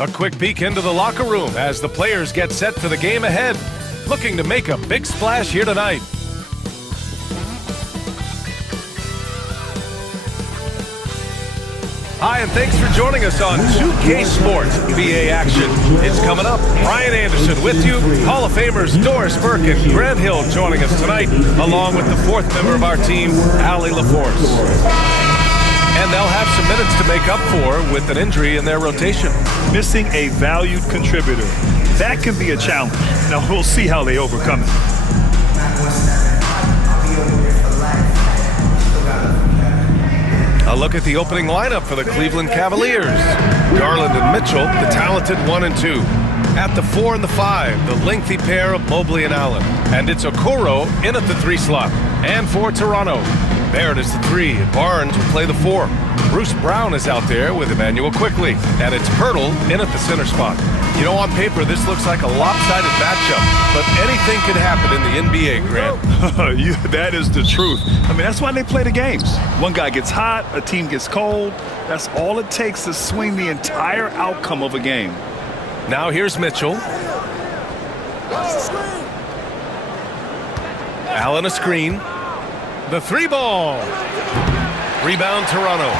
A quick peek into the locker room as the players get set for the game ahead, looking to make a big splash here tonight. Hi, and thanks for joining us on 2K Sports NBA action. It's coming up. Brian Anderson with you. Hall of Famers Doris Burke and Grant Hill joining us tonight, along with the fourth member of our team, Allie LaForce. And they'll have some minutes to make up for with an injury in their rotation. Missing a valued contributor. That can be a challenge. Now, we'll see how they overcome it. A look at the opening lineup for the Cleveland Cavaliers. Garland and Mitchell, the talented 1 and 2. At the 4 and the 5, the lengthy pair of Mobley and Allen. And it's Okoro in at the 3 slot. And for Toronto, Barrett is the 3, and Barnes will play the 4. Bruce Brown is out there with Emmanuel Quickley, and it's Pirtle in at the center spot. You know, on paper, this looks like a lopsided matchup, but anything could happen in the NBA, Grant. That is the truth. I mean, that's why they play the games. One guy gets hot, a team gets cold. That's all it takes to swing the entire outcome of a game. Now here's Mitchell. Allen a screen. The 3 ball. Rebound Toronto.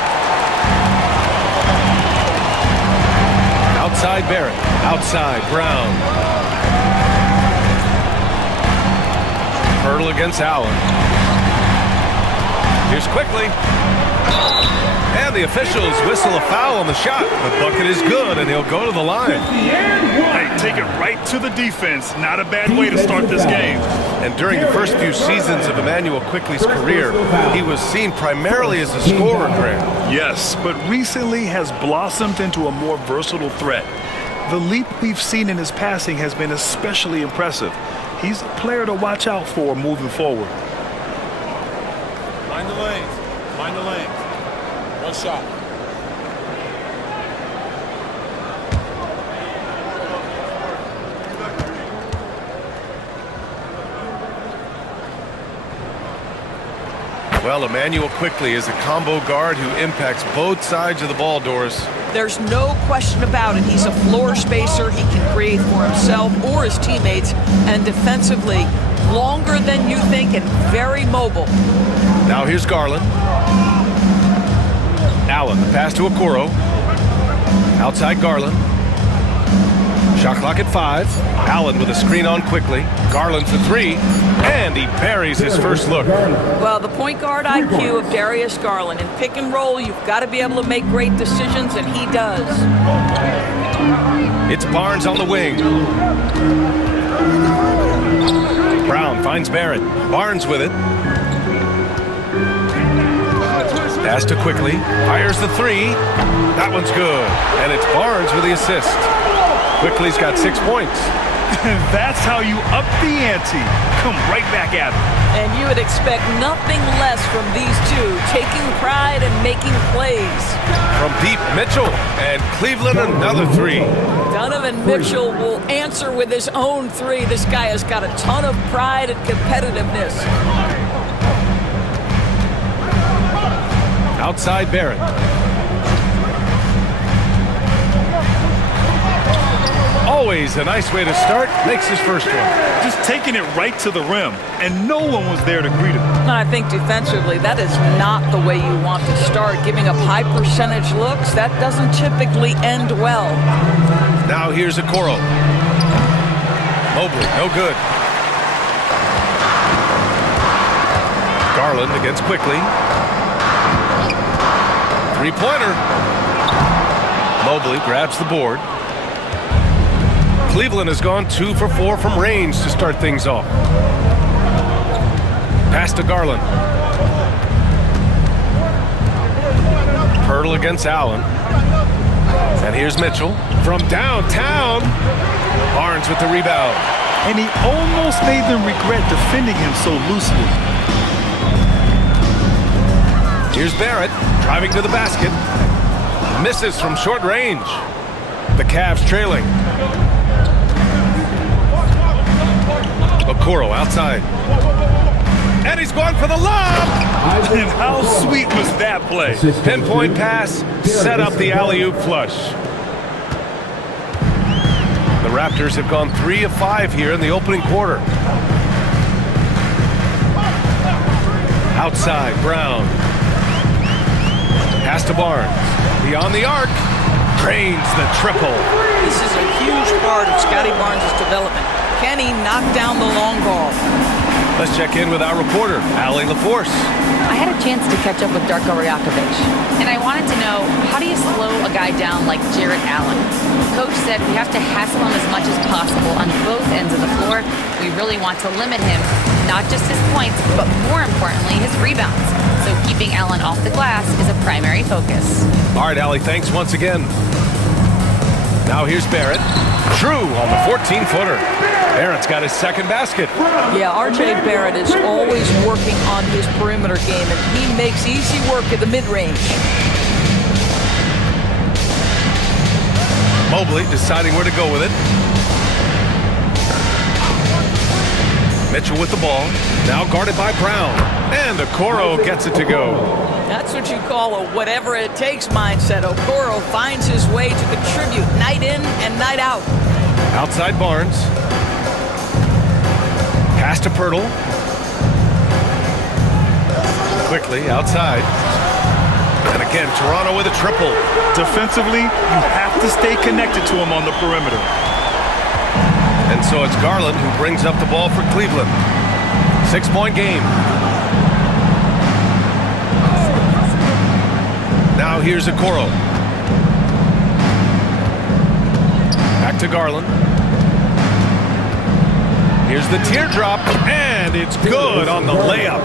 Outside Barrett. Outside Brown. Pirtle against Allen. Here's Quickley. And the officials whistle a foul on the shot. The bucket is good, and he'll go to the line. Hey, take it right to the defense. Not a bad way to start this game. And during the first few seasons of Emmanuel Quickley's career, he was seen primarily as a scorer, Grant. Yes, but recently has blossomed into a more versatile threat. The leap we've seen in his passing has been especially impressive. He's a player to watch out for moving forward. Mind the lanes. Mind the lanes. One shot. Well, Emmanuel Quickley is a combo guard who impacts both sides of the ball, Doris. There's no question about it. He's a floor spacer. He can create for himself or his teammates. And defensively, longer than you think and very mobile. Now here's Garland. Allen, the pass to Okoro. Outside Garland. Shot clock at 5. Allen with a screen on Quickley. Garland for 3. And he buries his first look. Well, the point guard IQ of Darius Garland. In pick and roll, you've got to be able to make great decisions, and he does. It's Barnes on the wing. Brown finds Barrett. Barnes with it. Pass to Quickley. Fires the 3. That one's good. And it's Barnes with the assist. Quickley's got 6 points. That's how you up the ante. Come right back at him. And you would expect nothing less from these two, taking pride and making plays. From deep, Mitchell, and Cleveland another 3. Donovan Mitchell will answer with his own 3. This guy has got a ton of pride and competitiveness. Outside Barrett. Always a nice way to start. Makes his first one. Just taking it right to the rim, and no one was there to greet him. And I think defensively, that is not the way you want to start. Giving up high percentage looks, that doesn't typically end well. Now here's Okoro. Mobley, no good. Garland against Quickley. 3-pointer. Mobley grabs the board. Cleveland has gone 2 for 4 from range to start things off. Pass to Garland. Pirtle against Allen. And here's Mitchell from downtown. Barnes with the rebound. And he almost made them regret defending him so loosely. Here's Barrett driving to the basket. Misses from short range. The Cavs trailing. Okoro outside. And he's going for the lob. And how sweet was that play? Pinpoint pass, set up the alley-oop flush. Raptors have gone 3 of 5 here in the opening quarter. Outside, Brown. Pass to Barnes. Beyond the arc. Drains the triple. This is a huge part of Scotty Barnes' development. Can he knock down the long ball? Let's check in with our reporter, Allie LaForce. I had a chance to catch up with Darko Rajakovic, and I wanted to know, how do you slow a guy down like Jarrett Allen? Coach said we have to hassle him as much as possible on both ends of the floor. We really want to limit him, not just his points, but more importantly, his rebounds. So keeping Allen off the glass is a primary focus. All right, Allie, thanks once again. Now here's Barrett. True on the 14-footer. Barrett's got his second basket. Yeah, R.J. Barrett is always working on his perimeter game, and he makes easy work at the mid-range. Mobley deciding where to go with it. Mitchell with the ball. Now guarded by Brown. And Okoro gets it to go. That's what you call a whatever-it-takes mindset. Okoro finds his way to contribute night in and night out. Outside Barnes. Pass to Pirtle. Quickly outside. And again, Toronto with a triple. Defensively, you have to stay connected to him on the perimeter. And so it's Garland who brings up the ball for Cleveland. 6-point game. Now here's Okoro. Back to Garland. Here's the teardrop, and it's good on the layup.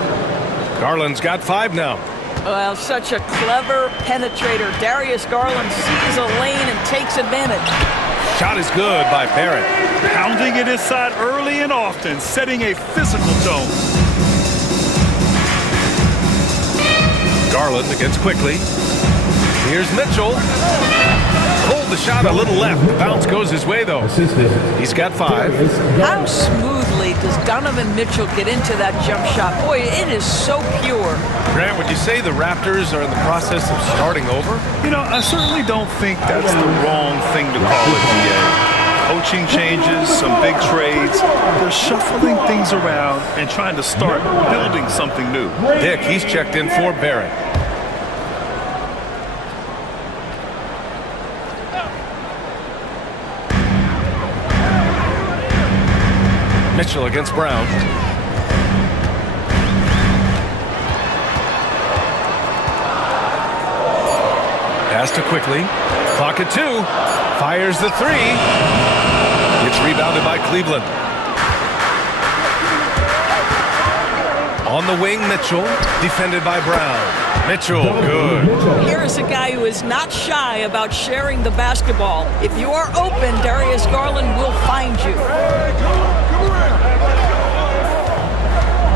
Garland's got 5 now. Well, such a clever penetrator. Darius Garland sees a lane and takes advantage. Shot is good by Barrett. Pounding it inside early and often, setting a physical tone. Garland against Quickly. Here's Mitchell. Pulled the shot a little left. The bounce goes his way, though. He's got 5. How smoothly does Donovan Mitchell get into that jump shot? Boy, it is so pure. Grant, would you say the Raptors are in the process of starting over? You know, I certainly don't think that's the wrong thing to call it, DA. Coaching changes, some big trades. They're shuffling things around and trying to start building something new. Dick, he's checked in for Barrett. Mitchell against Brown. Pass to Quickly. Clock at 2. Fires the 3. It's rebounded by Cleveland. On the wing, Mitchell. Defended by Brown. Mitchell, good. Here is a guy who is not shy about sharing the basketball. If you are open, Darius Garland will find you.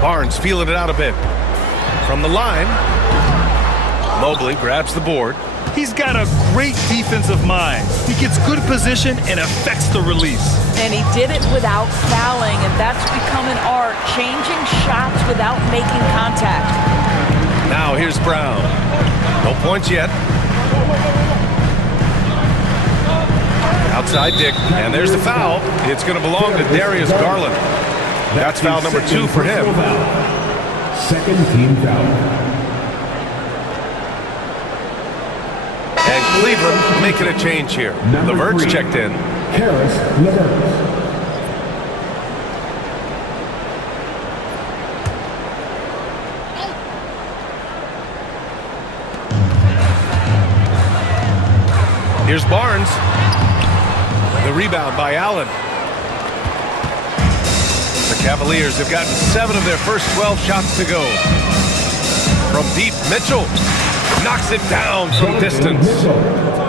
Barnes feeling it out a bit. From the line, Mobley grabs the board. He's got a great defensive mind. He gets good position and affects the release. And he did it without fouling, and that's become an art, changing shots without making contact. Now here's Brown. No points yet. Outside Dick, and there's the foul. It's going to belong to Darius Garland. That's foul number 2 for him. Second team foul. And Cleveland making a change here. Levert's checked in. Harris Levert. Here's Barnes. The rebound by Allen. The Cavaliers have gotten 7 of their first 12 shots to go. From deep, Mitchell knocks it down from distance.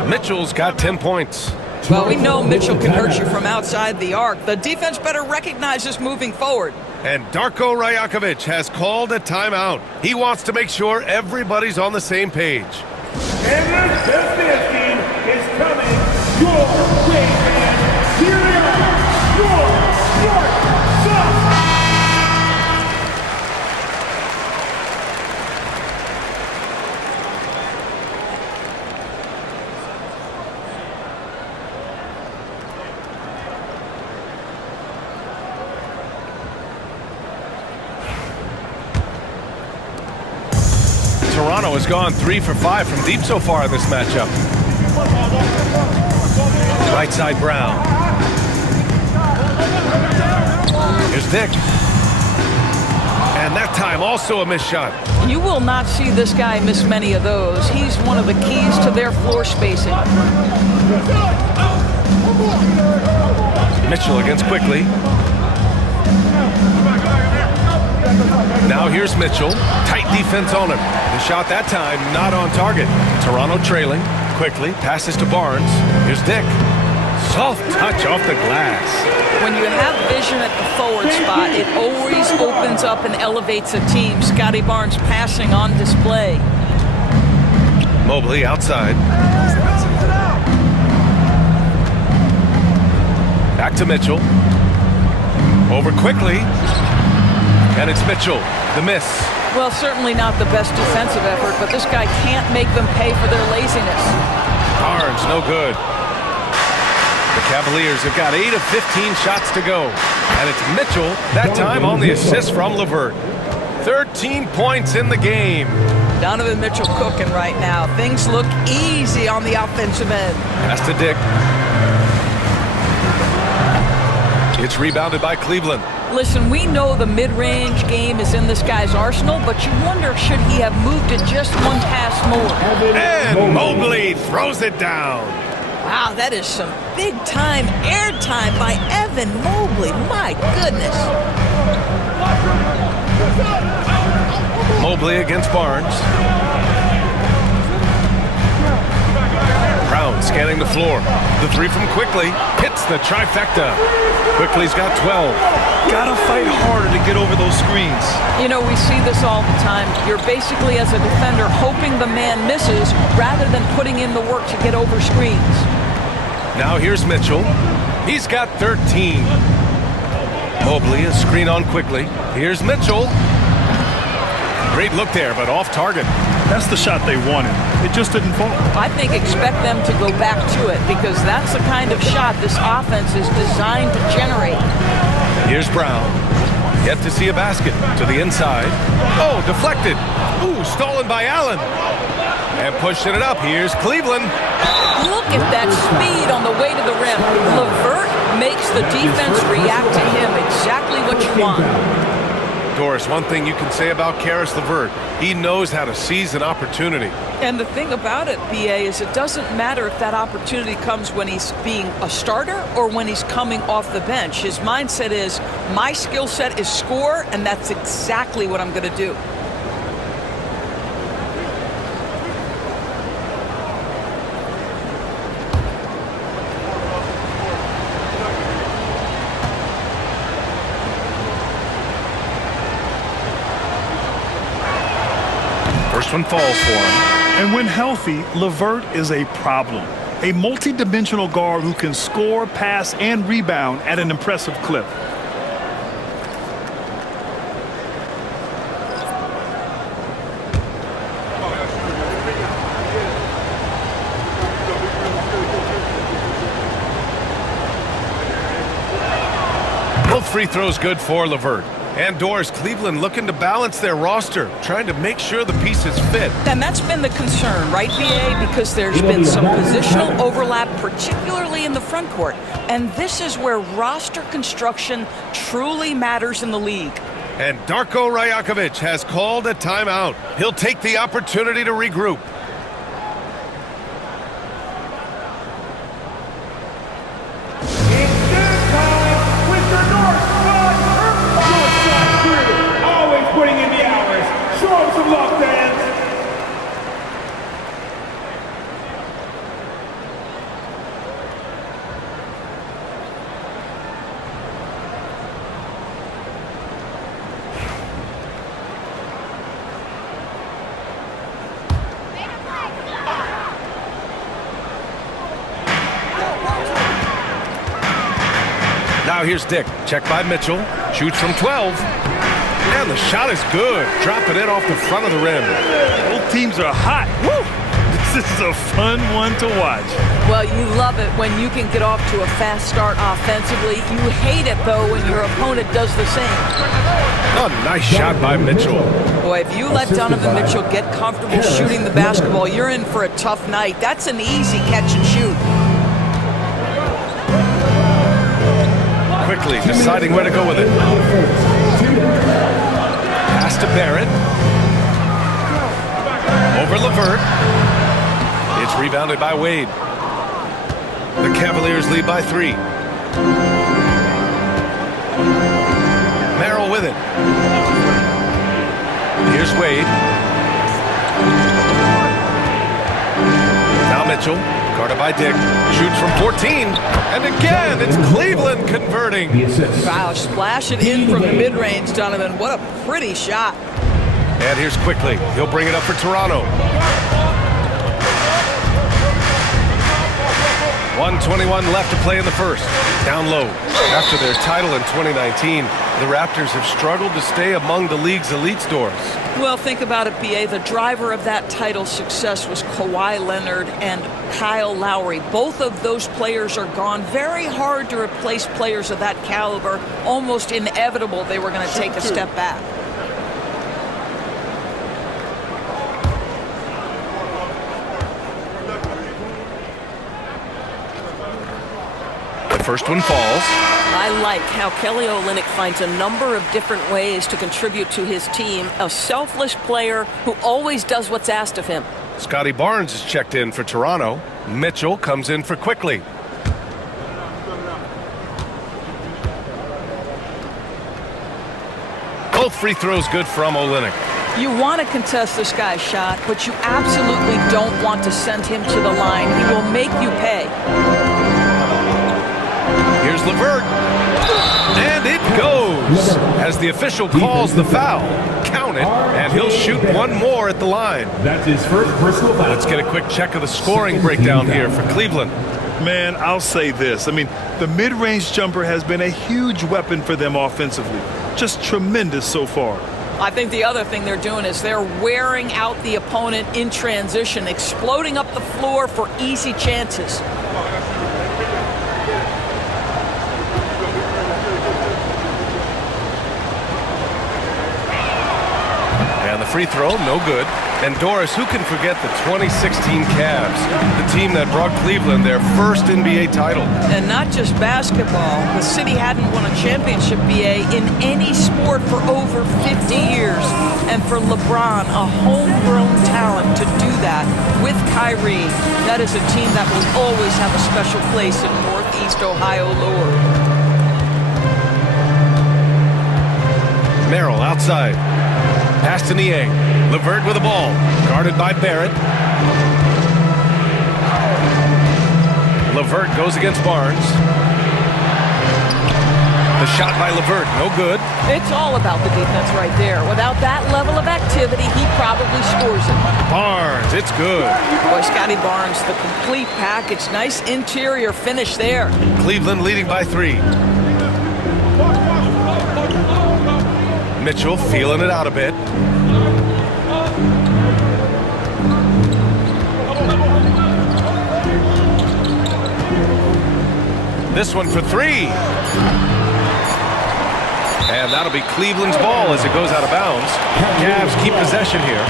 Mitchell's got 10 points. Well, we know Mitchell can hurt you from outside the arc. The defense better recognize this moving forward. And Darko Rajakovic has called a timeout. He wants to make sure everybody's on the same page. And the defense team is coming your way, man. Here they are, your York Suns. Toronto has gone 3 for 5 from deep so far in this matchup. Right side Brown. Here's Dick. And that time also a missed shot. You will not see this guy miss many of those. He's one of the keys to their floor spacing. Mitchell against Quickly. Now here's Mitchell. Tight defense on him. The shot that time not on target. Toronto trailing. Quickly passes to Barnes. Here's Dick. Soft touch off the glass. When you have vision at the forward spot, it always opens up and elevates a team. Scotty Barnes passing on display. Mobley outside. Back to Mitchell. Over Quickly. And it's Mitchell. The miss. Well, certainly not the best defensive effort, but this guy can't make them pay for their laziness. Barnes, no good. The Cavaliers have got 8 of 15 shots to go. And it's Mitchell, that time on the assist from LeVert. 13 points in the game. Donovan Mitchell cooking right now. Things look easy on the offensive end. Pass to Dick. It's rebounded by Cleveland. Listen, we know the mid-range game is in this guy's arsenal, but you wonder, should he have moved it just one pass more? And Mobley throws it down. Wow, that is some big-time airtime by Evan Mobley. My goodness. Mobley against Barnes. Brown scanning the floor. The three from Quickly hits the trifecta. Quickly's got 12. Gotta fight harder to get over those screens. You know, we see this all the time. You're basically, as a defender, hoping the man misses rather than putting in the work to get over screens. Now here's Mitchell. He's got 13. Mobley is screen on Quickly. Here's Mitchell. Great look there, but off target. That's the shot they wanted. It just didn't fall. I think expect them to go back to it because that's the kind of shot this offense is designed to generate. Here's Brown. Yet to see a basket. To the inside. Oh, deflected. Ooh, stolen by Allen. And pushing it up. Here's Cleveland. Look at that speed on the way to the rim. LeVert makes the defense react to him exactly what you want. Doris, one thing you can say about Caris LeVert, he knows how to seize an opportunity. And the thing about it, BA, is it doesn't matter if that opportunity comes when he's being a starter or when he's coming off the bench. His mindset is, my skill set is score, and that's exactly what I'm going to do. First one falls for him. And when healthy, LeVert is a problem. A multi-dimensional guard who can score, pass, and rebound at an impressive clip. Both free throws good for LeVert. And Doris, Cleveland looking to balance their roster, trying to make sure the pieces fit. And that's been the concern, right, BA? Because there's been some positional overlap, particularly in the front court. And this is where roster construction truly matters in the league. And Darko Rajakovic has called a timeout. He'll take the opportunity to regroup. Putting in the hours. Show him some love, fans. Now here's Dick. Check by Mitchell. Shoots from 12. And the shot is good. Dropping it off the front of the rim. Both teams are hot. Woo! is a fun one to watch. Well, you love it when you can get off to a fast start offensively. You hate it, though, when your opponent does the same. Oh, nice shot by Mitchell. Boy, if you let Donovan Mitchell get comfortable shooting the basketball, you're in for a tough night. That's an easy catch and shoot. Quickly deciding where to go with it. Pass to Barrett. Over LeVert. It's rebounded by Wade. The Cavaliers lead by 3. Merrill with it. Here's Wade. Now Mitchell, guarded by Dick, shoots from 14, and again, it's Cleveland converting. Wow, splash it in from the mid-range, Donovan. What a pretty shot. And here's Quickly. He'll bring it up for Toronto. 1:21 left to play in the first. Down low. After their title in 2019, the Raptors have struggled to stay among the league's elite stores. Well, think about it, B.A. The driver of that title success was Kawhi Leonard and Kyle Lowry. Both of those players are gone. Very hard to replace players of that caliber. Almost inevitable they were going to take a step back. The first one falls. I like how Kelly Olynyk finds a number of different ways to contribute to his team. A selfless player who always does what's asked of him. Scotty Barnes is checked in for Toronto. Mitchell comes in for Quickly. Both free throws good from Olynyk. You want to contest this guy's shot, but you absolutely don't want to send him to the line. He will make you pay. Here's LeVert. And it goes. As the official calls the foul, count it, and he'll shoot one more at the line. That's his first personal foul. Let's get a quick check of the scoring breakdown here for Cleveland. Man, I'll say this. I mean, the mid-range jumper has been a huge weapon for them offensively. Just tremendous so far. I think the other thing they're doing is they're wearing out the opponent in transition, exploding up the floor for easy chances. And the free throw, no good. And Doris, who can forget the 2016 Cavs, the team that brought Cleveland their first NBA title? And not just basketball. The city hadn't won a championship, BA, in any sport for over 50 years. And for LeBron, a homegrown talent, to do that with Kyrie, that is a team that will always have a special place in Northeast Ohio lore. Merrill outside. Pass to Niang. LeVert with the ball. Guarded by Barrett. LeVert goes against Barnes. The shot by LeVert, no good. It's all about the defense right there. Without that level of activity, he probably scores it. Barnes, it's good. Boy, Scotty Barnes, the complete package. Nice interior finish there. Cleveland leading by 3. Mitchell feeling it out a bit. This one for 3. And that'll be Cleveland's ball as it goes out of bounds. Cavs keep possession here.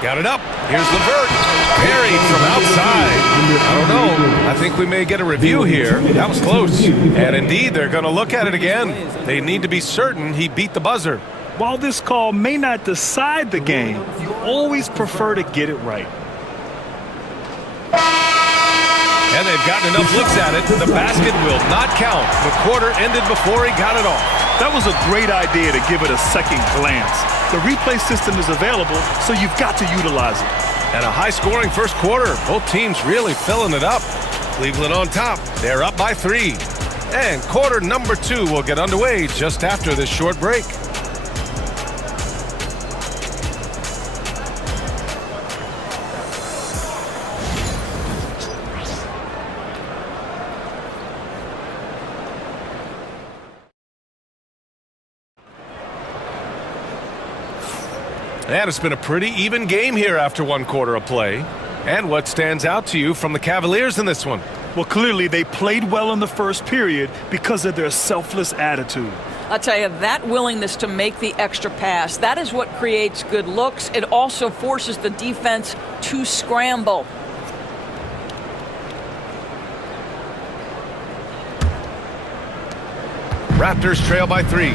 Got it up. Here's LeVert. Buried from outside. I don't know. I think we may get a review here. That was close. And indeed, they're going to look at it again. They need to be certain he beat the buzzer. While this call may not decide the game, you always prefer to get it right. And they've gotten enough looks at it. The basket will not count. The quarter ended before he got it off. That was a great idea to give it a second glance. The replay system is available, so you've got to utilize it. And a high-scoring first quarter. Both teams really filling it up. Cleveland on top. They're up by 3. And quarter number 2 will get underway just after this short break. And it's been a pretty even game here after one quarter of play. And what stands out to you from the Cavaliers in this one? Well, clearly they played well in the first period because of their selfless attitude. I'll tell you, that willingness to make the extra pass, that is what creates good looks. It also forces the defense to scramble. Raptors trail by 3.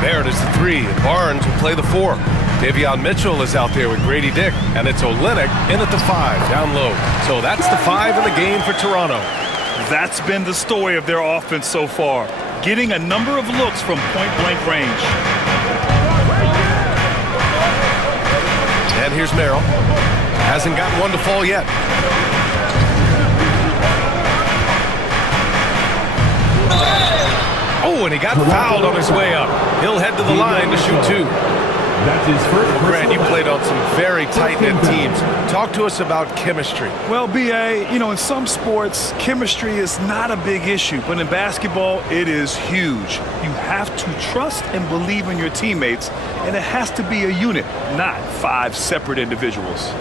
Barrett is the 3. Barnes will play the 4. Davion Mitchell is out there with Grady Dick, and it's Olynyk in at the 5, down low. So that's the 5 in the game for Toronto. That's been the story of their offense so far, getting a number of looks from point-blank range. And here's Merrill. Hasn't gotten one to fall yet. Oh, and he got fouled on his way up. He'll head to the line to shoot 2. That's his first. Grant, you played on some very tight-knit teams. Talk to us about chemistry. Well, B.A., in some sports, chemistry is not a big issue, but in basketball, it is huge. You have to trust and believe in your teammates, and it has to be a unit, not 5 separate individuals.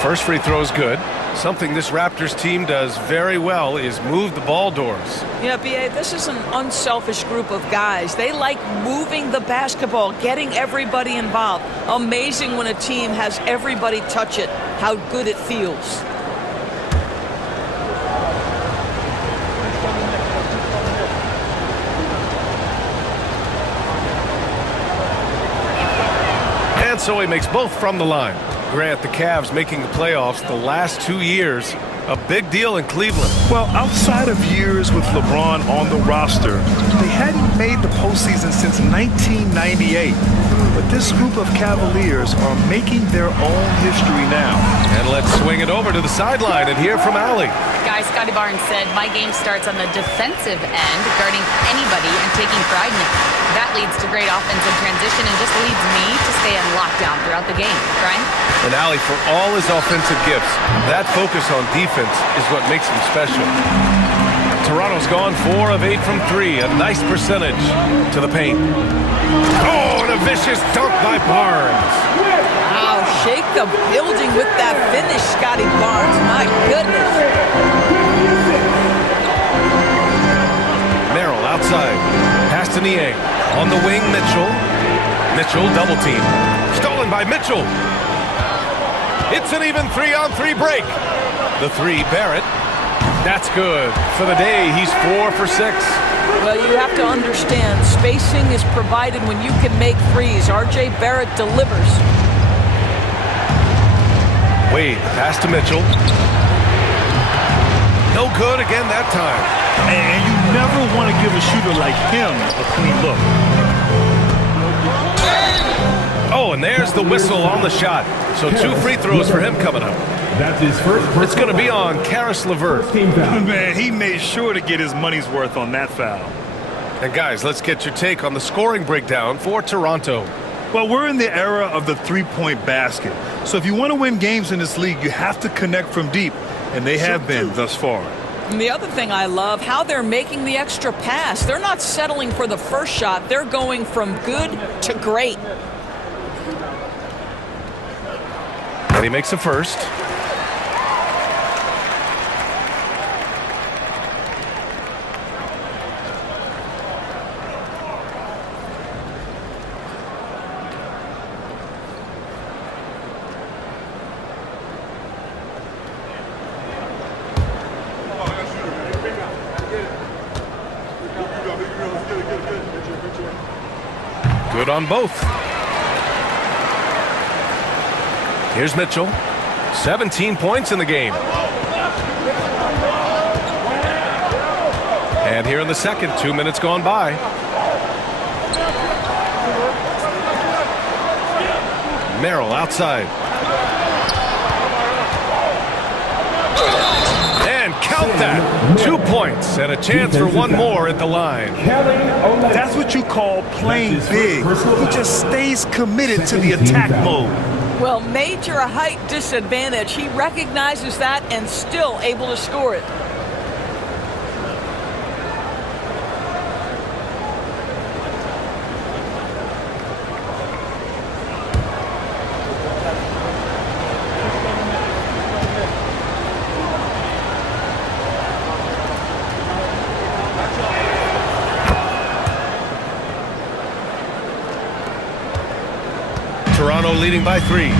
First free throw is good. Something this Raptors team does very well is move the ball doors. Yeah, B.A., this is an unselfish group of guys. They like moving the basketball, getting everybody involved. Amazing when a team has everybody touch it, how good it feels. And so he makes both from the line. Grant, the Cavs making the playoffs the last 2 years. A big deal in Cleveland. Well, outside of years with LeBron on the roster, they hadn't made the postseason since 1998. But this group of Cavaliers are making their own history now. And let's swing it over to the sideline and hear from Allie. Guys, Scotty Barnes said, my game starts on the defensive end, guarding anybody and taking pride in it. That leads to great offensive transition and just leads me to stay on lockdown throughout the game. Brian? And Allie, for all his offensive gifts, that focus on defense is what makes him special. Toronto's gone 4 of 8 from 3, a nice percentage to the paint. Oh, and a vicious dunk by Barnes. Wow, shake the building with that finish, Scotty Barnes. My goodness. Merrill outside. Pass to Niang. On the wing, Mitchell. Mitchell double team. Stolen by Mitchell. It's an even 3-on-3 break. The 3, Barrett. That's good. For the day, he's 4 for 6. Well, you have to understand, spacing is provided when you can make threes. R.J. Barrett delivers. Wade, pass to Mitchell. No good again that time. And you never want to give a shooter like him a clean look. Oh, and there's the whistle on the shot. So 2 free throws for him coming up. That's his first. It's going to be on Karis LeVert. Team foul. Man, he made sure to get his money's worth on that foul. And guys, let's get your take on the scoring breakdown for Toronto. Well, we're in the era of the three-point basket. So if you want to win games in this league, you have to connect from deep. And they have been thus far. And the other thing I love, how they're making the extra pass. They're not settling for the first shot. They're going from good to great. And he makes the first. Good on both. Here's Mitchell. 17 points in the game. And here in the second, 2 minutes gone by. Merrill outside. And Count that. 2 points and a chance for one more at the line. That's what you call playing big. He just stays committed to the attack mode. Well, major height disadvantage. He recognizes that and still able to score it. Toronto leading by 3.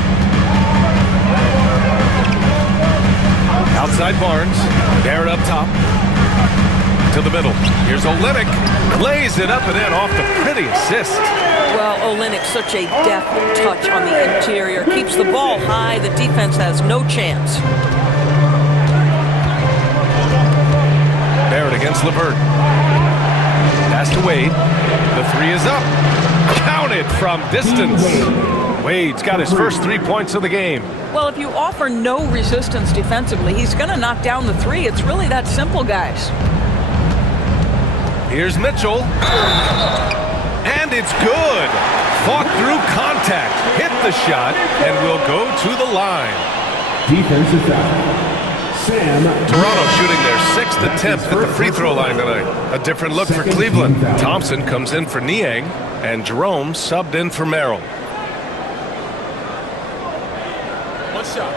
Outside Barnes. Barrett up top. To the middle. Here's Olynyk. Lays it up and in off the pretty assist. Well, Olynyk, such a deft touch on the interior. Keeps the ball high. The defense has no chance. Barrett against LeVert. Pass to Wade. The 3 is up. Counted from distance. Wade's got his first 3 points of the game. Well, if you offer no resistance defensively, he's going to knock down the 3. It's really that simple, guys. Here's Mitchell. And it's good. Fought through contact. Hit the shot and will go to the line. Defensive foul. Sam. Toronto shooting their 6th attempt at the free throw line tonight. A different look for Cleveland. Thompson comes in for Niang, and Jerome subbed in for Merrill. One shot.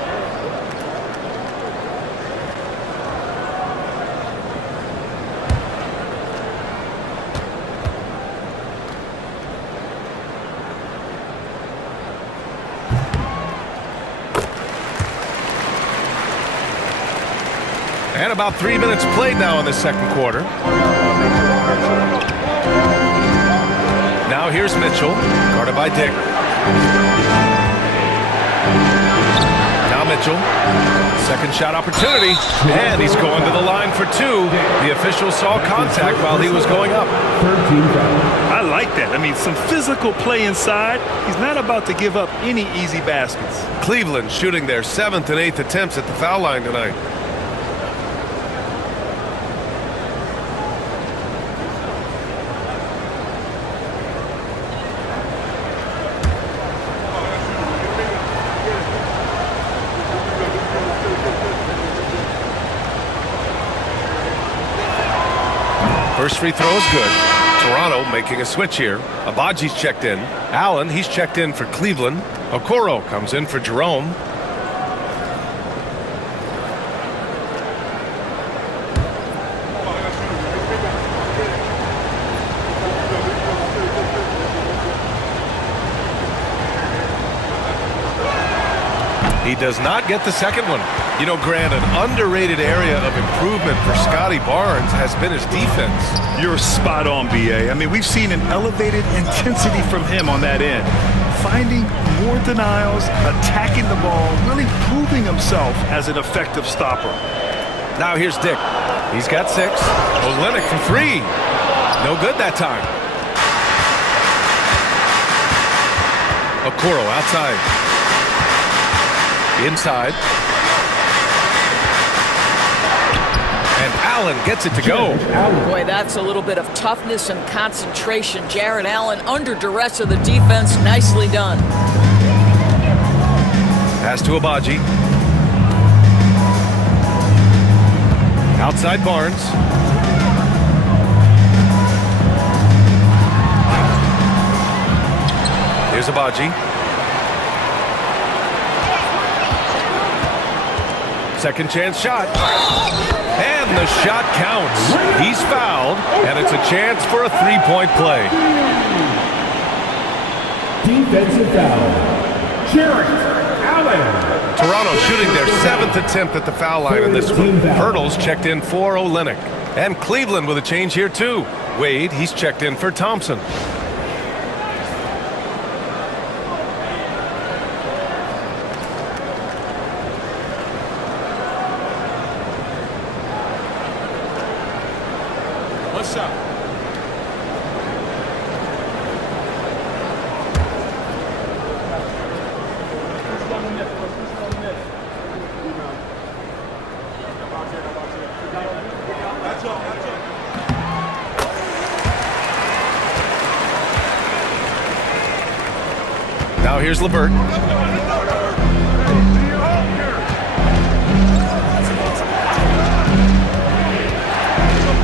And about 3 minutes played now in the second quarter. Now here's Mitchell, guarded by Dick. Now Mitchell, second shot opportunity, and he's going to the line for 2. The official saw contact while he was going up. I like that. I mean, some physical play inside. He's not about to give up any easy baskets. Cleveland shooting their 7th and 8th attempts at the foul line tonight. First free throw is good. Toronto making a switch here. Abaji's checked in. Allen, he's checked in for Cleveland. Okoro comes in for Jerome. He does not get the second one. You know, Grant, an underrated area of improvement for Scotty Barnes has been his defense. You're spot on, B.A. I mean, we've seen an elevated intensity from him on that end. Finding more denials, attacking the ball, really proving himself as an effective stopper. Now here's Dick. He's got 6. Olynyk for 3. No good that time. Okoro outside. Inside. And Allen gets it to go. Boy, that's a little bit of toughness and concentration. Jarrett Allen under duress of the defense. Nicely done. Pass to Abaji. Outside Barnes. Here's Abaji. Second chance shot. And the shot counts. He's fouled, and it's a chance for a 3-point play. Defensive foul. Jarrett Allen. Toronto shooting their 7th attempt at the foul line in this one. Hurdles checked in for Olynyk. And Cleveland with a change here, too. Wade, he's checked in for Thompson. Now here's LeVert.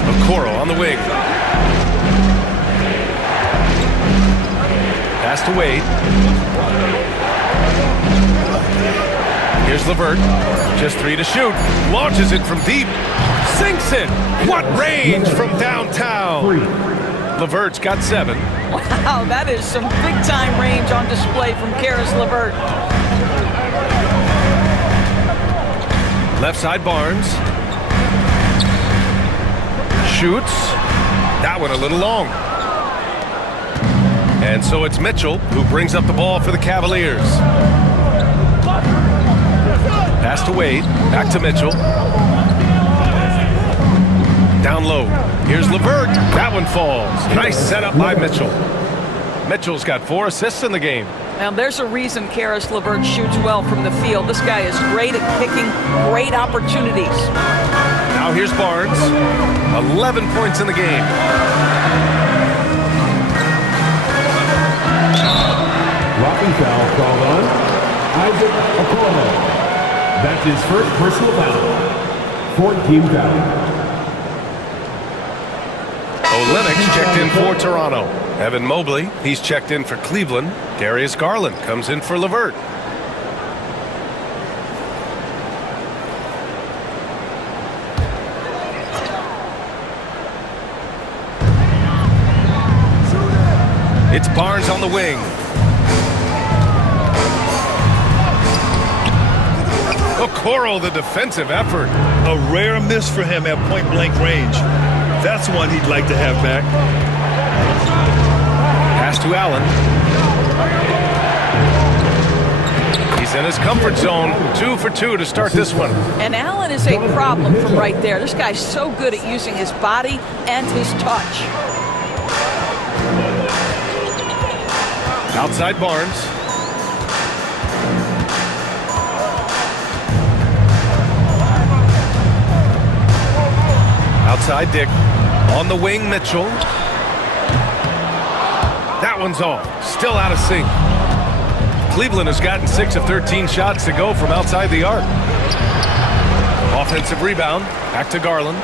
Okoro on the wing. Pass to Wade. Here's LeVert. Just 3 to shoot. Launches it from deep. Sinks it. What range from downtown. LeVert's got 7. Wow, that is some big-time range on display from Karis LeVert. Left side Barnes. Shoots. That one a little long. And so it's Mitchell who brings up the ball for the Cavaliers. Pass to Wade. Back to Mitchell. Down low. Here's LeVert. That one falls. Nice setup by Mitchell. Mitchell's got 4 assists in the game. Now, there's a reason Karis LeVert shoots well from the field. This guy is great at picking great opportunities. Now here's Barnes. 11 points in the game. Blocking foul called on Isaac Okoro. That's his first personal foul. 4th team foul. Lynx checked in for Toronto. Evan Mobley, he's checked in for Cleveland. Darius Garland comes in for LeVert. It's Barnes on the wing. Okoro, the defensive effort. A rare miss for him at point-blank range. That's one he'd like to have back. Pass to Allen. He's in his comfort zone. 2 for 2 to start this one. And Allen is a problem from right there. This guy's so good at using his body and his touch. Outside Barnes. Outside Dick. On the wing, Mitchell. That one's off. Still out of sync. Cleveland has gotten 6 of 13 shots to go from outside the arc. Offensive rebound. Back to Garland.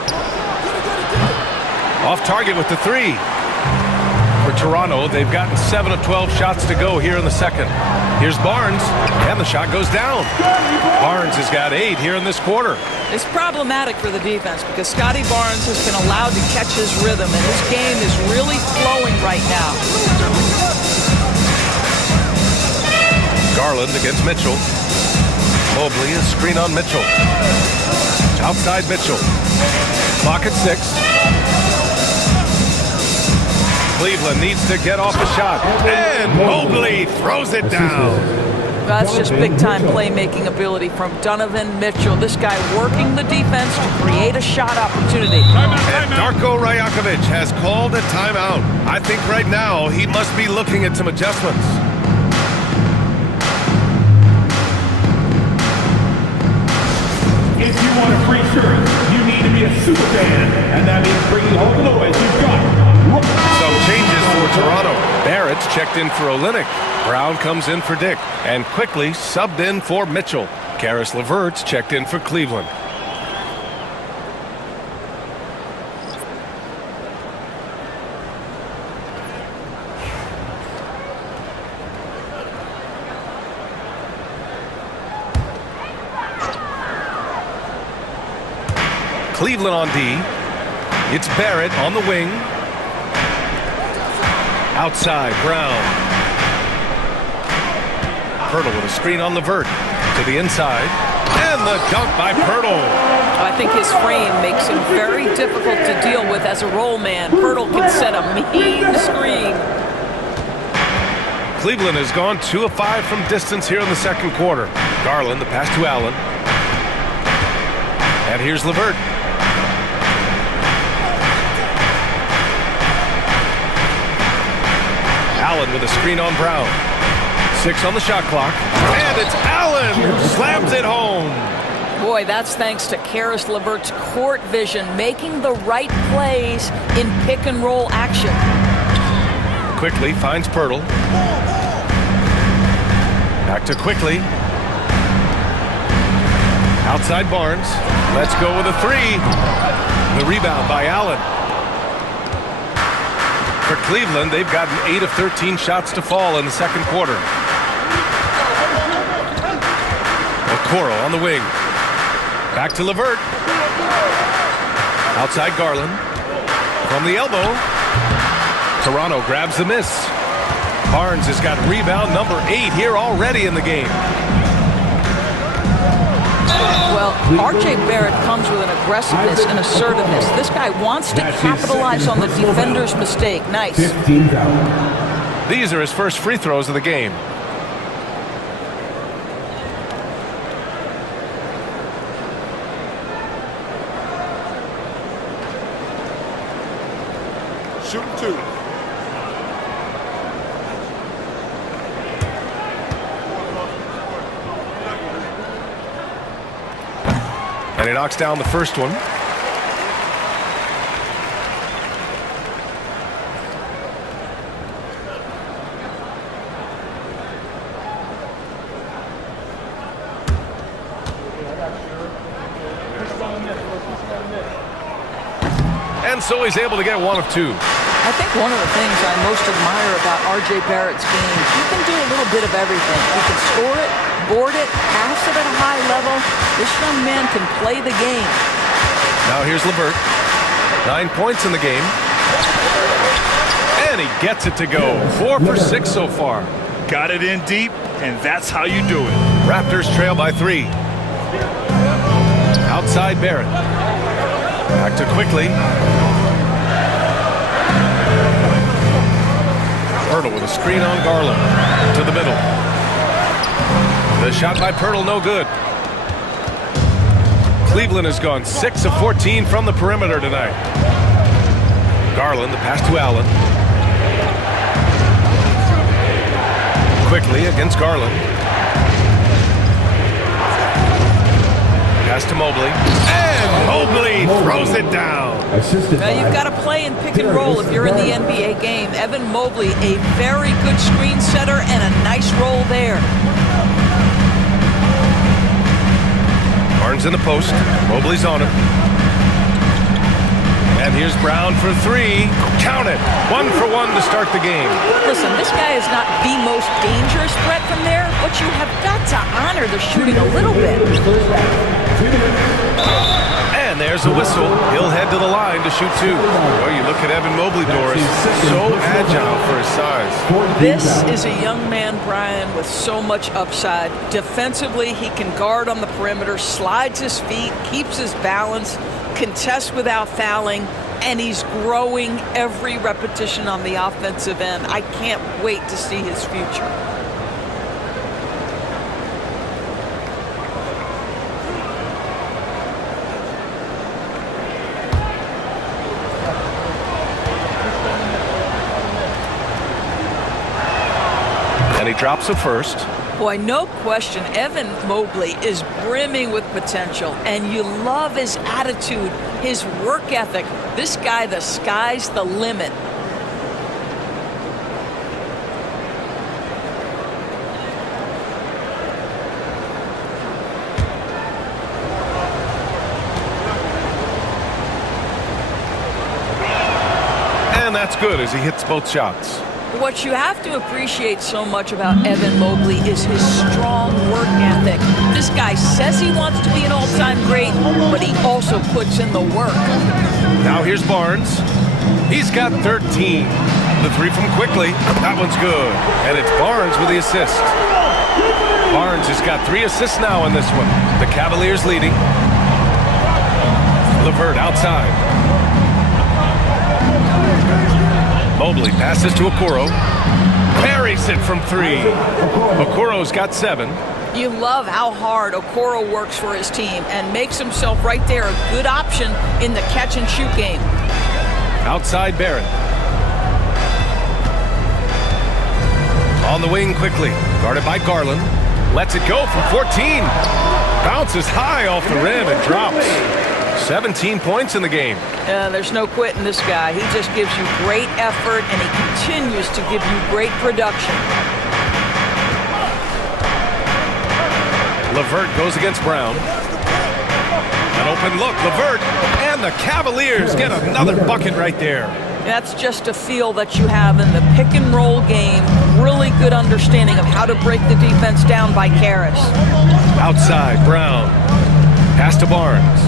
Off target with the 3. For Toronto, they've gotten 7 of 12 shots to go here in the second. Here's Barnes, and the shot goes down. Barnes has got 8 here in this quarter. It's problematic for the defense because Scotty Barnes has been allowed to catch his rhythm, and his game is really flowing right now. Garland against Mitchell. Mobley is screen on Mitchell. Outside Mitchell. Clock at 6. Cleveland needs to get off a shot. And Mobley throws it down. That's just big-time playmaking ability from Donovan Mitchell. This guy working the defense to create a shot opportunity. And Darko Rajakovic has called a timeout. I think right now he must be looking at some adjustments. If you want a free shirt, you need to be a super fan, and that means bringing all the noise you've got. Some changes for Toronto. Barrett's checked in for Olynyk. Brown comes in for Dick. And quickly subbed in for Mitchell. Karis LeVert's checked in for Cleveland. Cleveland on D. It's Barrett on the wing. Outside, Brown. Pirtle with a screen on LeVert. To the inside. And the dunk by Pirtle. I think his frame makes him very difficult to deal with as a roll man. Pirtle can set a mean screen. Cleveland has gone 2 of 5 from distance here in the second quarter. Garland, the pass to Allen. And here's LeVert. Allen with a screen on Brown. 6 on the shot clock. And it's Allen who slams it home. Boy, that's thanks to Karis LeVert's court vision, making the right plays in pick-and-roll action. Quickly finds Pirtle. Back to quickly. Outside Barnes. Let's go with a three. The rebound by Allen. For Cleveland, they've gotten 8 of 13 shots to fall in the second quarter. Okoro on the wing. Back to LeVert. Outside Garland. From the elbow. Toronto grabs the miss. Barnes has got rebound number 8 here already in the game. Well, R.J. Barrett comes with an aggressiveness and assertiveness. This guy wants to capitalize on the defender's mistake. Nice. 15 foul. These are his first free throws of the game. Shoot 2. And he knocks down the first one. And so he's able to get 1 of 2. I think one of the things I most admire about R.J. Barrett's game, he can do a little bit of everything. He can score it, board it, pass it at a high level. This young man can play the game. Now here's LeVert. 9 points in the game. And he gets it to go. 4 for 6 so far. Got it in deep, and that's how you do it. Raptors trail by 3. Outside Barrett. Back to quickly. Pirtle with a screen on Garland. To the middle. The shot by Pirtle, no good. Cleveland has gone 6 of 14 from the perimeter tonight. Garland, the pass to Allen. Quickly against Garland. Pass to Mobley. And Mobley throws it down. Now you've got to play in pick and roll if you're in the NBA game. Evan Mobley, a very good screen setter and a nice roll there. Barnes in the post. Mobley's on him. And here's Brown for 3. Count it. 1 for 1 to start the game. Listen, this guy is not the most dangerous threat from there, but you have got to honor the shooting a little bit. And there's a whistle. He'll head to the line to shoot 2. Well, you look at Evan Mobley, Doris. So agile for his size. This is a young man, Brian, with so much upside. Defensively, he can guard on the perimeter, slides his feet, keeps his balance, contests without fouling, and he's growing every repetition on the offensive end. I can't wait to see his future. And he drops a first. Boy, no question, Evan Mobley is brimming with potential, and you love his attitude, his work ethic. This guy, the sky's the limit. And that's good as he hits both shots. What you have to appreciate so much about Evan Mobley is his strong work ethic. This guy says he wants to be an all-time great, but he also puts in the work. Now here's Barnes. He's got 13. The 3 from quickly. That one's good. And it's Barnes with the assist. Barnes has got 3 assists now in this one. The Cavaliers leading. LeVert outside. Mobley passes to Okoro. Buries it from 3. Okoro's got 7. You love how hard Okoro works for his team and makes himself right there a good option in the catch-and-shoot game. Outside Barrett. On the wing quickly. Guarded by Garland. Lets it go from 14. Bounces high off the rim and drops. 17 points in the game. There's no quitting this guy. He just gives you great effort, and he continues to give you great production. LeVert goes against Brown. An open look, LeVert, and the Cavaliers get another bucket right there. That's just a feel that you have in the pick and roll game. Really good understanding of how to break the defense down by Karras. Outside, Brown. Pass to Barnes.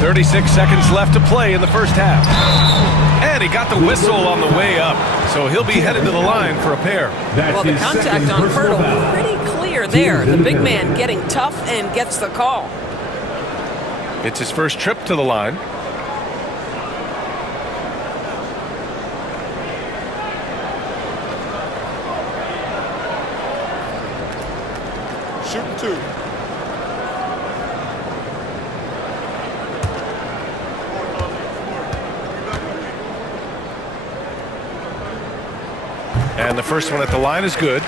36 seconds left to play in the first half. And he got the whistle on the way up, so he'll be headed to the line for a pair. Well, the contact on Hurdle, pretty clear there. The big man getting tough and gets the call. It's his first trip to the line. Shooting 2. And the first one at the line is good.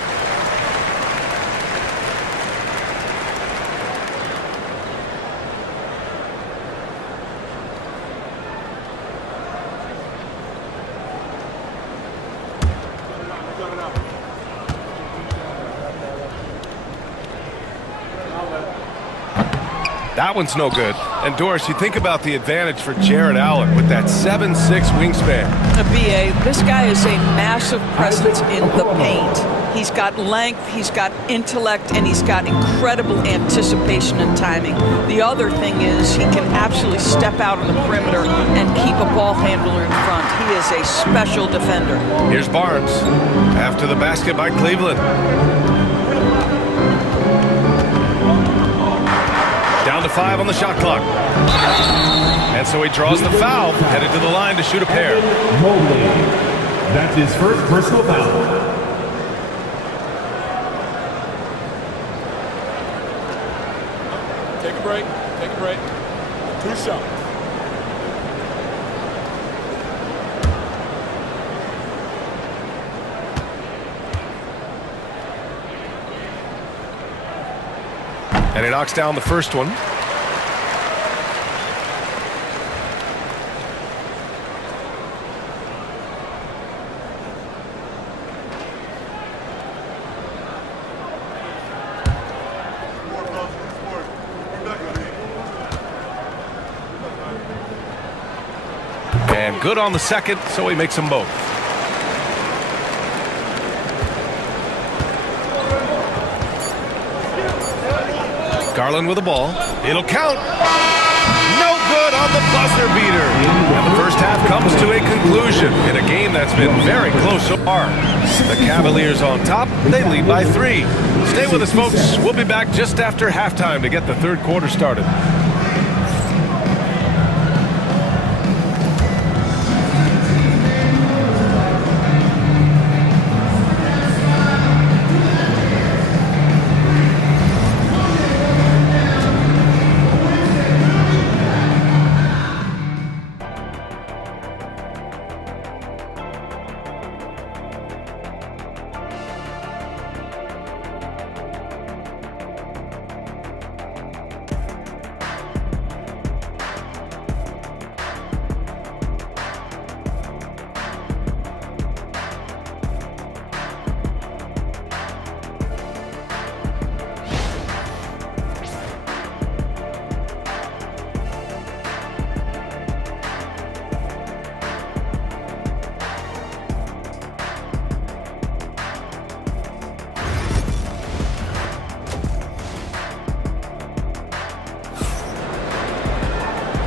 That one's no good. And Doris, you think about the advantage for Jared Allen with that 7'6" wingspan. BA, this guy is a massive presence in the paint. He's got length, he's got intellect, and he's got incredible anticipation and timing. The other thing is he can absolutely step out on the perimeter and keep a ball handler in front. He is a special defender. Here's Barnes after the basket by Cleveland. Down to 5 on the shot clock. And so he draws the foul, headed to the line to shoot a pair. Mobley. That's his first personal foul. Take a break. Take a break. 2 shots. And he knocks down the first one. And good on the second, so he makes them both. Garland with the ball. It'll count. No good on the buzzer beater. And the first half comes to a conclusion in a game that's been very close so far. The Cavaliers on top. They lead by 3. Stay with us, folks. We'll be back just after halftime to get the third quarter started.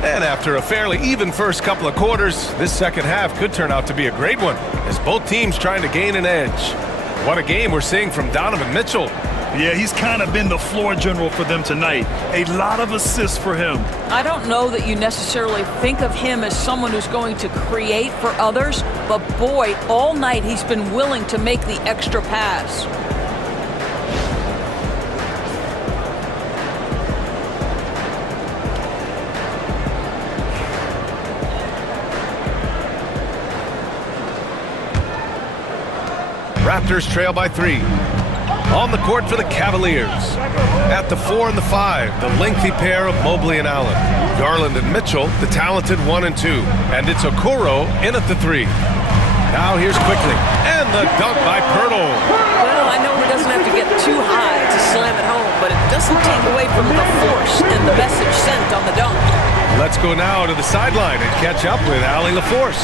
And after a fairly even first couple of quarters, this second half could turn out to be a great one as both teams trying to gain an edge. What a game we're seeing from Donovan Mitchell. Yeah, he's kind of been the floor general for them tonight. A lot of assists for him. I don't know that you necessarily think of him as someone who's going to create for others, but boy, all night he's been willing to make the extra pass. Raptors trail by 3. On the court for the Cavaliers. At the 4 and the 5, the lengthy pair of Mobley and Allen. Garland and Mitchell, the talented 1 and 2. And it's Okoro in at the 3. Now here's Quickly. And the dunk by Pirtle. Well, doesn't have to get too high to slam it home, but it doesn't take away from the force and the message sent on the dunk. Let's go now to the sideline and catch up with Allie LaForce.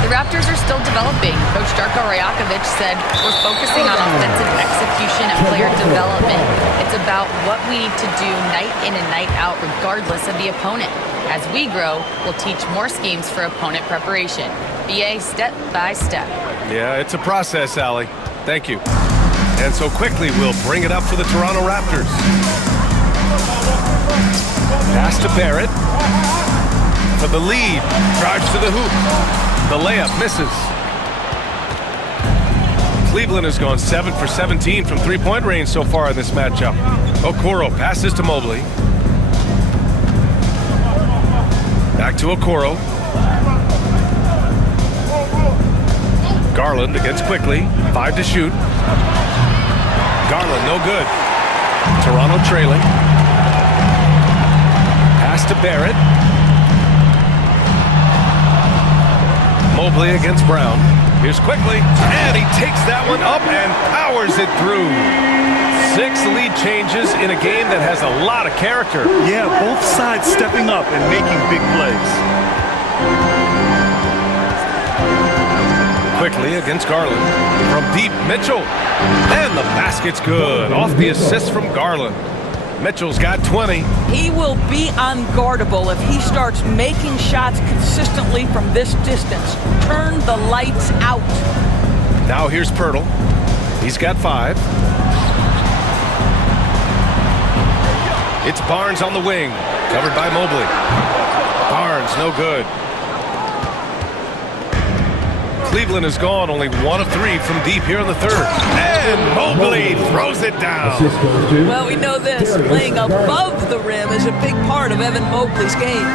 The Raptors are still developing. Coach Darko Rajakovic said, we're focusing on offensive execution and player development. It's about what we need to do night in and night out, regardless of the opponent. As we grow, we'll teach more schemes for opponent preparation. BA step by step. Yeah, it's a process, Allie. Thank you. And so quickly, we'll bring it up for the Toronto Raptors. Pass to Barrett. For the lead. Drives to the hoop. The layup misses. Cleveland has gone 7 for 17 from three-point range so far in this matchup. Okoro passes to Mobley. Back to Okoro. Garland against quickly. 5 to shoot. Garland, no good. Toronto trailing. Pass to Barrett. Mobley against Brown. Here's quickly, and he takes that one up and powers it through. 6 lead changes in a game that has a lot of character. Yeah, both sides stepping up and making big plays. Quickly against Garland. From deep, Mitchell. And the basket's good. Off the assist from Garland. Mitchell's got 20. He will be unguardable if he starts making shots consistently from this distance. Turn the lights out. Now here's Pirtle. He's got 5. It's Barnes on the wing. Covered by Mobley. Barnes, no good. Cleveland has gone only 1 of 3 from deep here in the third. And Mobley throws it down. Well, we know this. Playing above the rim is a big part of Evan Mobley's game.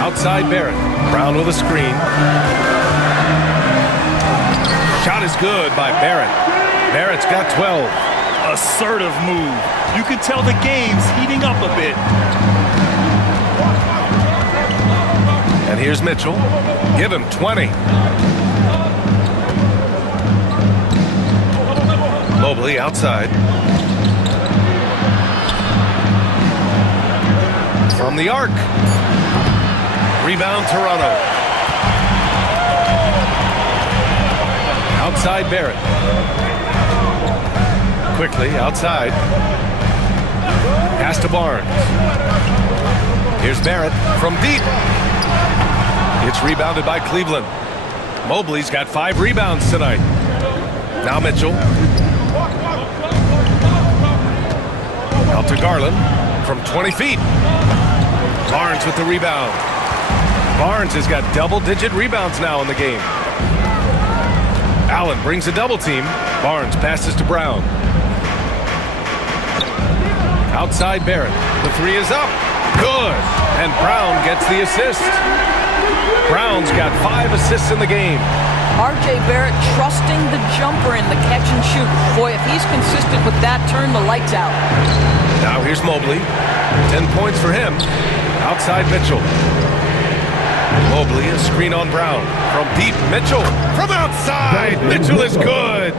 Outside Barrett. Brown with a screen. Shot is good by Barrett. Barrett's got 12. Assertive move. You can tell the game's heating up a bit. And here's Mitchell. Give him 20. Mobley outside. From the arc. Rebound Toronto. Outside Barrett. Quickly outside. Pass to Barnes. Here's Barrett from deep. It's rebounded by Cleveland. Mobley's got 5 rebounds tonight. Now Mitchell. Out to Garland from 20 feet. Barnes with the rebound. Barnes has got double-digit rebounds now in the game. Allen brings a double team. Barnes passes to Brown. Outside Barrett. The 3 is up. Good. And Brown gets the assist. Brown's got 5 assists in the game. R.J. Barrett trusting the jumper in the catch and shoot. Boy, if he's consistent with that, turn the lights out. Now here's Mobley. 10 points for him. Outside Mitchell. Mobley, a screen on Brown. From deep, Mitchell. From outside, Mitchell is good.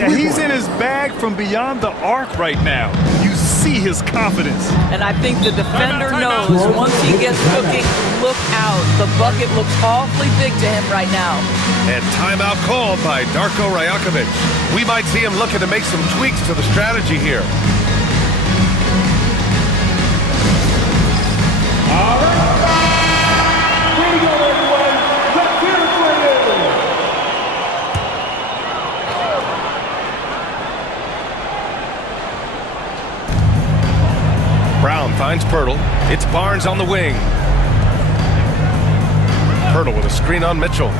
Yeah, he's in his bag from beyond the arc right now. You see his confidence. And I think the defender knows once he gets cooking, look out. The bucket looks awfully big to him right now. And timeout called by Darko Rajakovic. We might see him looking to make some tweaks to the strategy here. All right. Here we go, everyone. Let's hear it for you. Brown finds Pirtle. It's Barnes on the wing. Pirtle with a screen on Mitchell.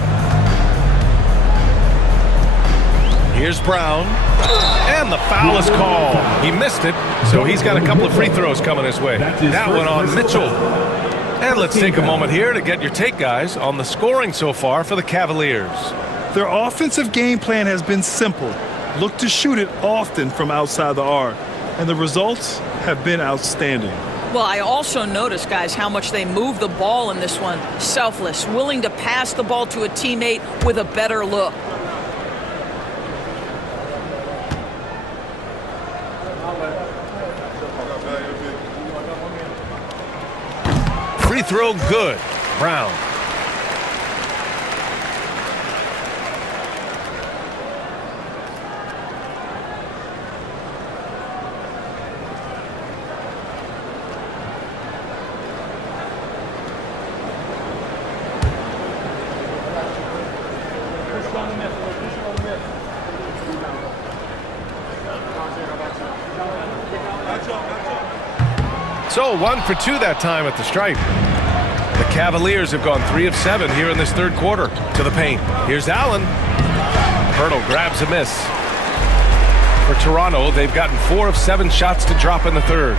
Here's Brown. And the foul is called. He missed it, so he's got a couple of free throws coming his way. That one on Mitchell. And let's take a moment here to get your take, guys, on the scoring so far for the Cavaliers. Their offensive game plan has been simple. Look to shoot it often from outside the arc. And the results have been outstanding. Well, I also noticed, guys, how much they move the ball in this one. Selfless, willing to pass the ball to a teammate with a better look. throw, good. Brown. So 1 for 2 that time at the stripe. The Cavaliers have gone 3 of 7 here in this third quarter. To the paint. Here's Allen. Hurdle grabs a miss. For Toronto, they've gotten 4 of 7 shots to drop in the third.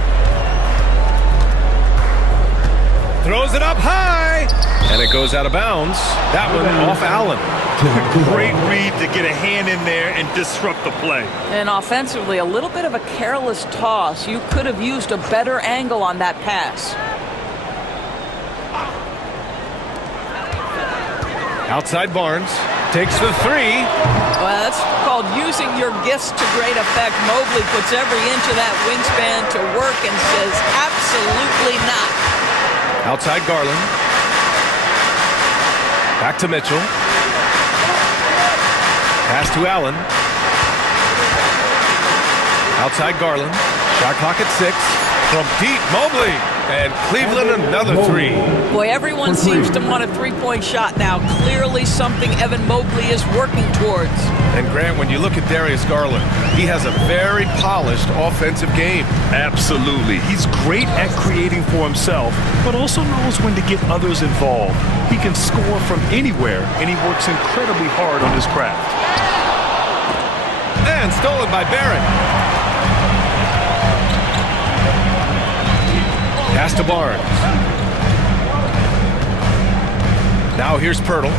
Throws it up high, and it goes out of bounds. That one off Allen. Great read to get a hand in there and disrupt the play. And offensively, a little bit of a careless toss. You could have used a better angle on that pass. Outside Barnes takes the three. Well, that's called using your gifts to great effect. Mobley puts every inch of that wingspan to work and says, absolutely not. Outside Garland. Back to Mitchell. Pass to Allen. Outside Garland. Shot clock at 6. From deep, Mobley. And Cleveland another three. Boy, everyone seems to want a three-point shot now. Clearly something Evan Mobley is working towards. And Grant, when you look at Darius Garland, he has a very polished offensive game. Absolutely. He's great at creating for himself, but also knows when to get others involved. He can score from anywhere, and he works incredibly hard on his craft. And stolen by Barrett. Pass to Barnes. Now here's Pirtle.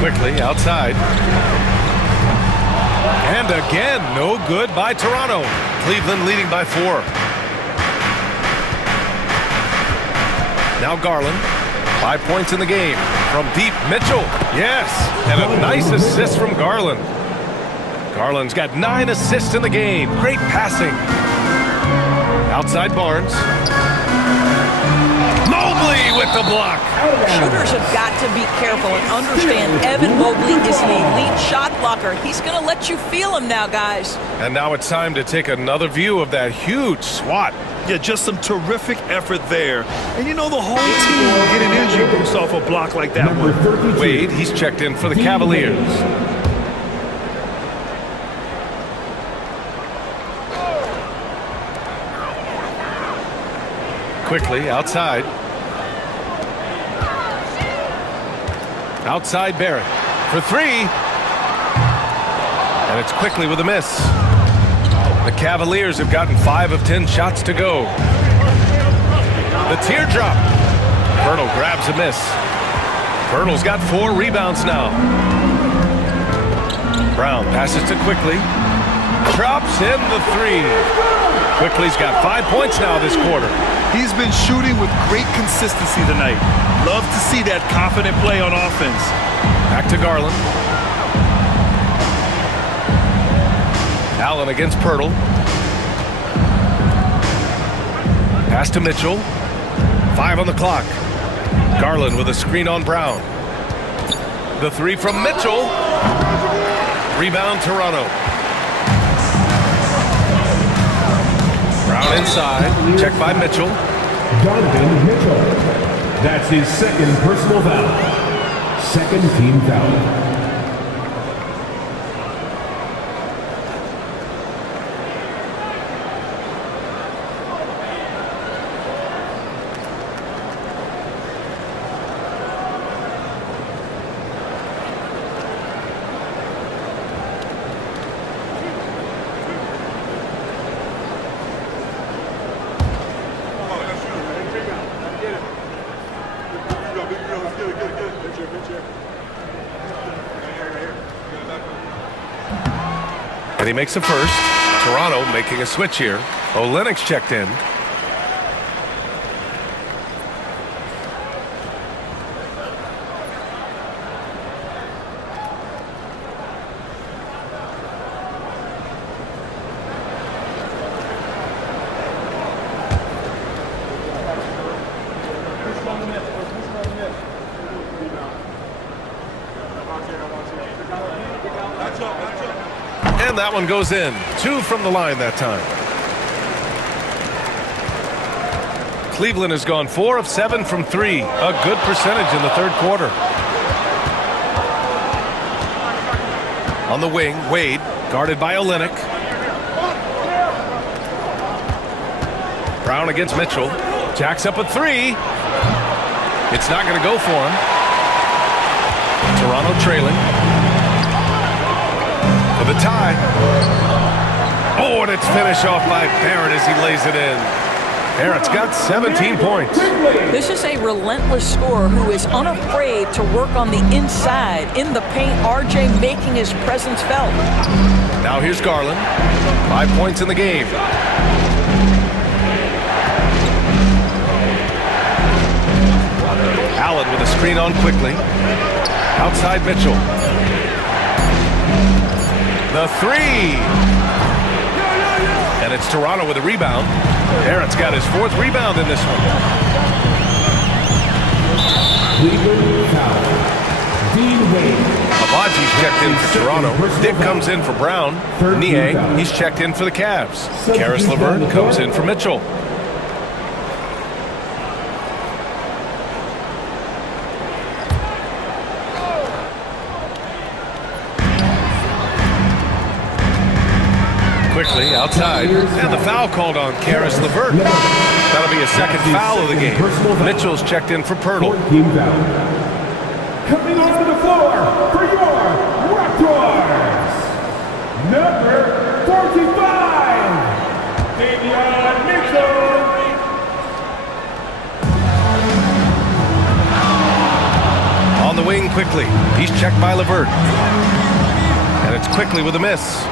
Quickly outside. And again, no good by Toronto. Cleveland leading by 4. Now Garland. 5 points in the game. From deep, Mitchell. Yes. And a nice assist from Garland. Garland's got 9 assists in the game. Great passing. Outside Barnes. Mobley with the block. Shooters have got to be careful and understand Evan Mobley is an elite shot blocker. He's going to let you feel him now, guys. And now it's time to take another view of that huge swat. Yeah, just some terrific effort there. And you know the whole team will get an energy boost off a block like that one. Wade, he's checked in for the Cavaliers. Quickly outside. Outside Barrett for 3. And it's quickly with a miss. The Cavaliers have gotten 5 of 10 shots to go. The teardrop. Pirtle grabs a miss. Pirtle's got 4 rebounds now. Brown passes to Quickly. Drops in the 3. Quickly's got 5 points now this quarter. He's been shooting with great consistency tonight. Love to see that confident play on offense. Back to Garland. Allen against Pirtle. Pass to Mitchell. 5 on the clock. Garland with a screen on Brown. The 3 from Mitchell. Rebound Toronto. Brown inside. Checked by Mitchell. Donovan Mitchell. That's his second personal foul. Second team foul. And he makes a first. Toronto making a switch here. Lynx checked in. And that one goes in. 2 from the line that time. Cleveland has gone 4 of 7 from 3. A good percentage in the third quarter. On the wing, Wade, guarded by Olynyk. Brown against Mitchell. Jacks up a 3. It's not going to go for him. Toronto trailing. For the tie. Oh, and it's finished off by Barrett as he lays it in. Barrett's got 17 points. This is a relentless scorer who is unafraid to work on the inside. In the paint, RJ making his presence felt. Now here's Garland. 5 points in the game. Allen with a screen on quickly. Outside Mitchell. The 3. And it's Toronto with a rebound. Barrett's got his 4th rebound in this one. Abaji's checked in for Toronto. Dick comes in for Brown. Niang, he's checked in for the Cavs. Karis LeVert comes in for Mitchell. Quickly outside, and the foul called on Karis LeVert. That'll be a second foul of the game. Mitchell's checked in for Pirtle. Coming onto the floor for your Raptors, number 45, Davion Mitchell. On the wing quickly. He's checked by LeVert. And it's quickly with a miss.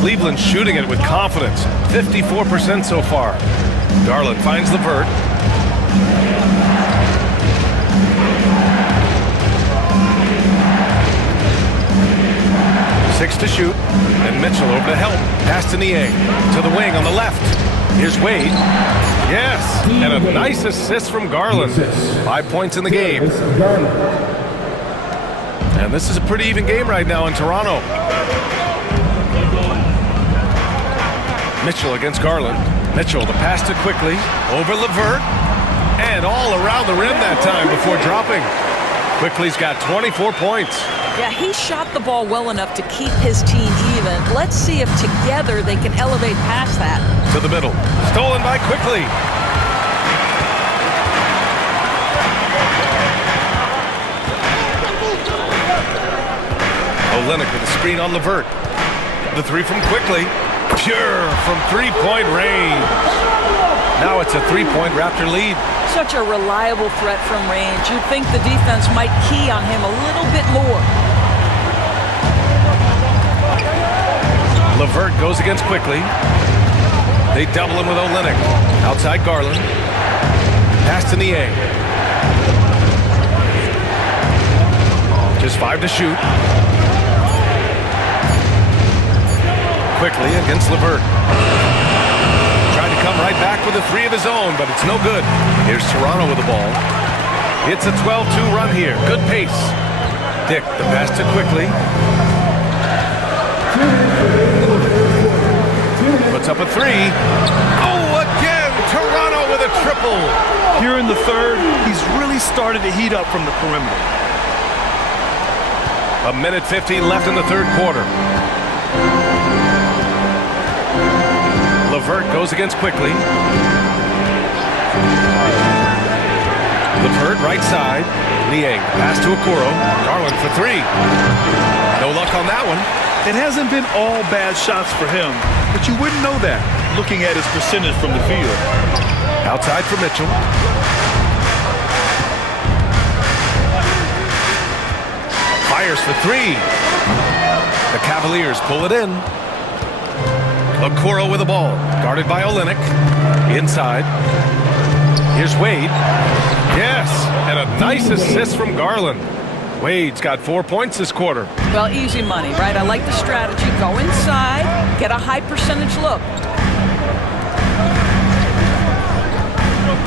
Cleveland shooting it with confidence. 54% so far. Garland finds LeVert. Six to shoot. And Mitchell over to help. Pass to Niang. To the wing on the left. Here's Wade. Yes. And a nice assist from Garland. 5 points in the game. And this is a pretty even game right now in Toronto. Mitchell against Garland. Mitchell, the pass to quickly. Over LeVert. And all around the rim that time before dropping. Quickly's got 24 points. Yeah, he shot the ball well enough to keep his team even. Let's see if together they can elevate past that. To the middle. Stolen by Quickly. Olynyk with a screen on LeVert. The 3 from Quickly. Pure from three-point range. Now it's a 3-point Raptor lead. Such a reliable threat from range. You'd think the defense might key on him a little bit more. LeVert goes against Quickly. They double him with Olynyk. Outside Garland. Pass to Niang. Just 5 to shoot. Quickly against LeVert. Trying to come right back with a 3 of his own, but it's no good. Here's Toronto with the ball. It's a 12-2 run here. Good pace. Dick, the pass to Quickly. Puts up a 3. Oh, again! Toronto with a triple. Here in the third, he's really started to heat up from the perimeter. A minute 15 left in the third quarter. LeVert goes against Quickly. LeVert right side. Niang pass to Okoro. Garland for 3. No luck on that one. It hasn't been all bad shots for him, but you wouldn't know that looking at his percentage from the field. Outside for Mitchell. Fires for 3. The Cavaliers pull it in. Okoro with the ball. Guarded by Olynyk. Inside. Here's Wade. Yes, and a nice assist from Garland. Wade's got 4 points this quarter. Well, easy money, right? I like the strategy. Go inside, get a high percentage look.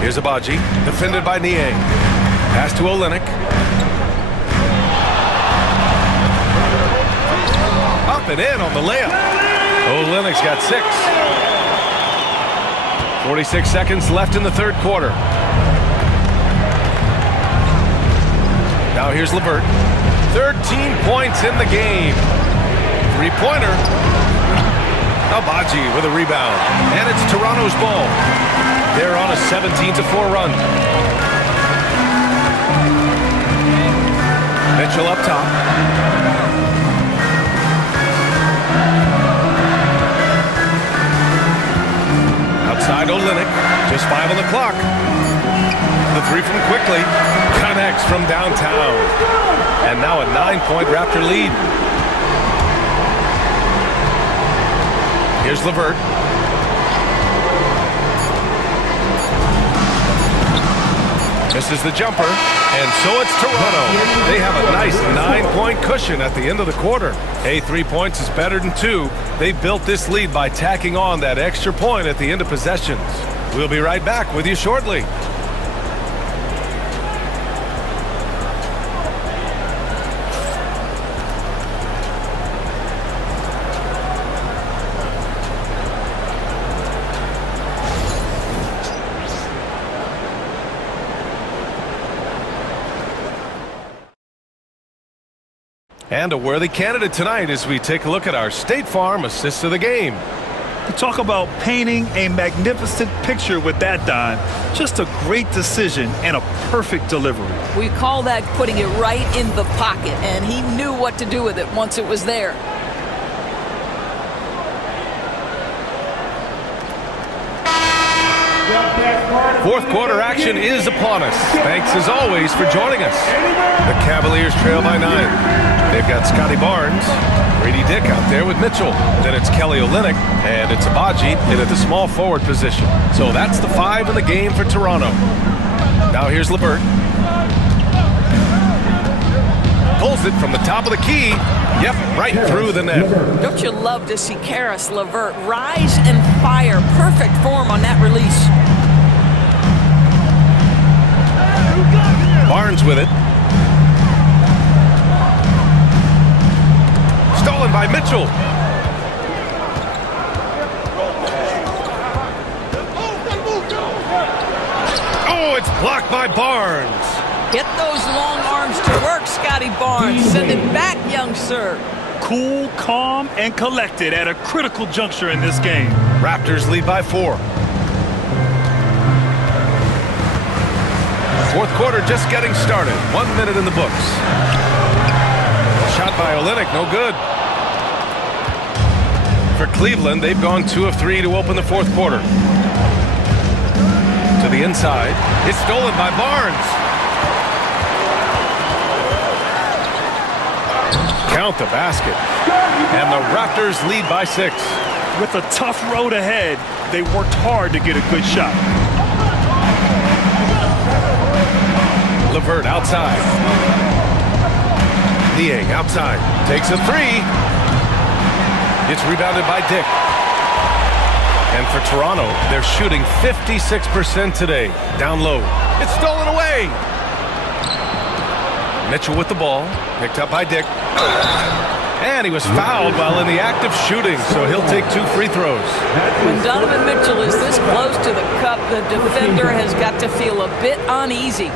Here's Abaji, defended by Niang. Pass to Olynyk. Up and in on the layup. Olynyk's got 6. 46 seconds left in the third quarter. Now here's LeVert. 13 points in the game. Three-pointer. Abaji with a rebound. And it's Toronto's ball. They're on a 17-4 run. Mitchell up top. Outside Olynyk. Just 5 on the clock. The three from quickly. Connects from downtown. And now a 9-point Raptor lead. Here's LeVert. Misses the jumper, and so it's Toronto. They have a nice 9-point cushion at the end of the quarter. Hey, 3 points is better than 2. They built this lead by tacking on that extra point at the end of possessions. We'll be right back with you shortly. And a worthy candidate tonight as we take a look at our State Farm assists of the game. Talk about painting a magnificent picture with that, Don. Just a great decision and a perfect delivery. We call that putting it right in the pocket, and he knew what to do with it once it was there. Fourth quarter action is upon us. Thanks as always for joining us. The Cavaliers trail by 9. They've got Scotty Barnes, Grady Dick out there with Mitchell. Then it's Kelly Olynyk, and it's Abaji in at the small forward position. So that's the 5 in the game for Toronto. Now here's LeVert. Pulls it from the top of the key. Yep, right through the net. Don't you love to see Karis LeVert rise and fire? Perfect form on that release. Barnes with it. Stolen by Mitchell. Oh, it's blocked by Barnes. Get those long arms to work, Scotty Barnes. Send it back, young sir. Cool, calm, and collected at a critical juncture in this game. Raptors lead by 4. Fourth quarter just getting started. 1 minute in the books. Shot by Olynyk, no good. For Cleveland, they've gone 2 of 3 to open the fourth quarter. To the inside. It's stolen by Barnes. Count the basket. And the Raptors lead by 6. With a tough road ahead, they worked hard to get a good shot. LeVert outside. Niang outside. Takes a 3. It's rebounded by Dick. And for Toronto, they're shooting 56% today. Down low. It's stolen away. Mitchell with the ball. Picked up by Dick. And he was fouled while in the act of shooting, so he'll take 2 free throws. When Donovan Mitchell is this close to the cup, the defender has got to feel a bit uneasy.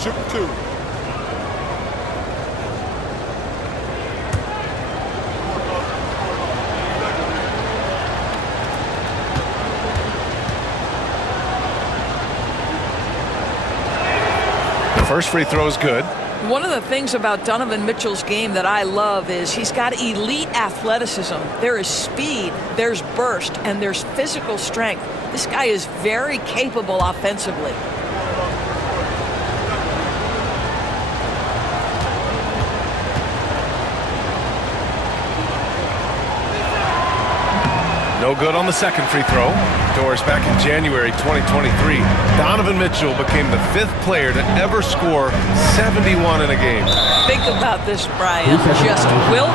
Shoot 2. The first free throw is good. One of the things about Donovan Mitchell's game that I love is he's got elite athleticism. There is speed, there's burst, and there's physical strength. This guy is very capable offensively. No No good on the second free throw. Doris, back in January 2023, Donovan Mitchell became the 5th player to ever score 71 in a game. Think about this, Brian. Just Wilt,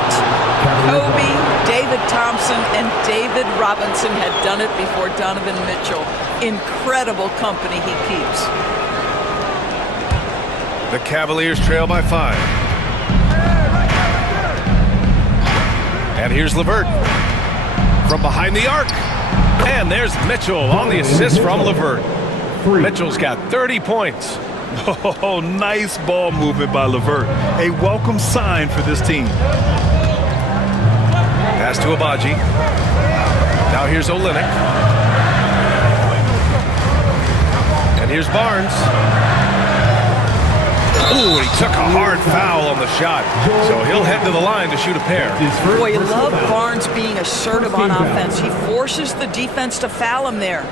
Kobe, David Thompson, and David Robinson had done it before Donovan Mitchell. Incredible company he keeps. The Cavaliers trail by 5. And here's LeVert from behind the arc. And there's Mitchell on the assist from LeVert. Mitchell's got 30 points. Oh, nice ball movement by LeVert. A welcome sign for this team. Pass to Abaji. Now here's Olynyk. And here's Barnes. Ooh, he took a hard foul on the shot. So he'll head to the line to shoot a pair. Boy, you love Barnes being assertive on offense. He forces the defense to foul him there.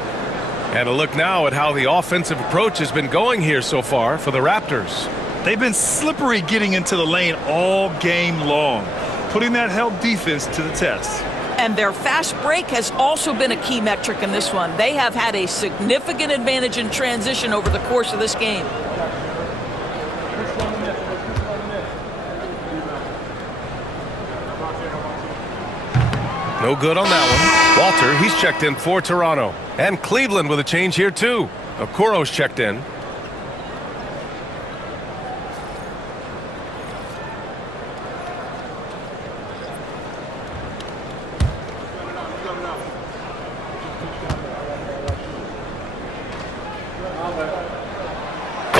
And a look now at how the offensive approach has been going here so far for the Raptors. They've been slippery getting into the lane all game long, putting that help defense to the test. And their fast break has also been a key metric in this one. They have had a significant advantage in transition over the course of this game. No good on that one. Walter, he's checked in for Toronto. And Cleveland with a change here too. Okoro's checked in.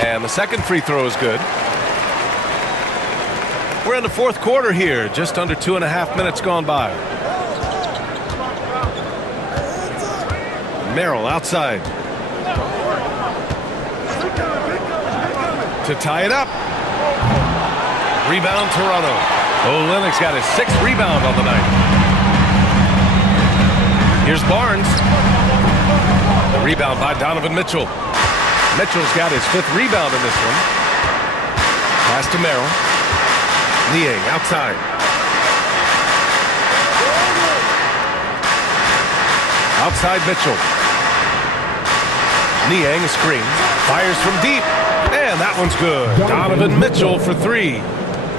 And the second free throw is good. We're in the 4th quarter here. Just under 2.5 minutes gone by. Merrill outside. To tie it up. Rebound Toronto. Olynyk's got his 6th rebound on the night. Here's Barnes. The rebound by Donovan Mitchell. Mitchell's got his 5th rebound in this one. Pass to Merrill. Liang outside. Outside Mitchell. Niang screen, fires from deep, and that one's good. Donovan Mitchell for 3.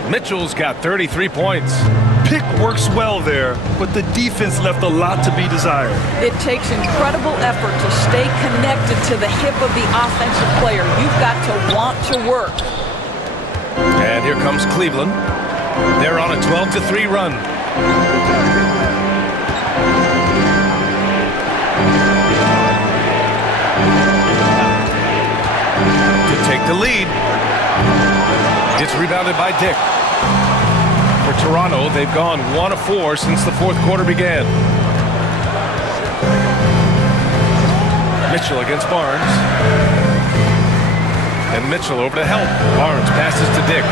Mitchell's got 33 points. Pick works well there, but the defense left a lot to be desired. It takes incredible effort to stay connected to the hip of the offensive player. You've got to want to work. And here comes Cleveland. They're on a 12-3 run. Take the lead. It's rebounded by Dick. For Toronto, they've gone 1 of 4 since the 4th quarter began. Mitchell against Barnes. And Mitchell over to help. Barnes passes to Dick.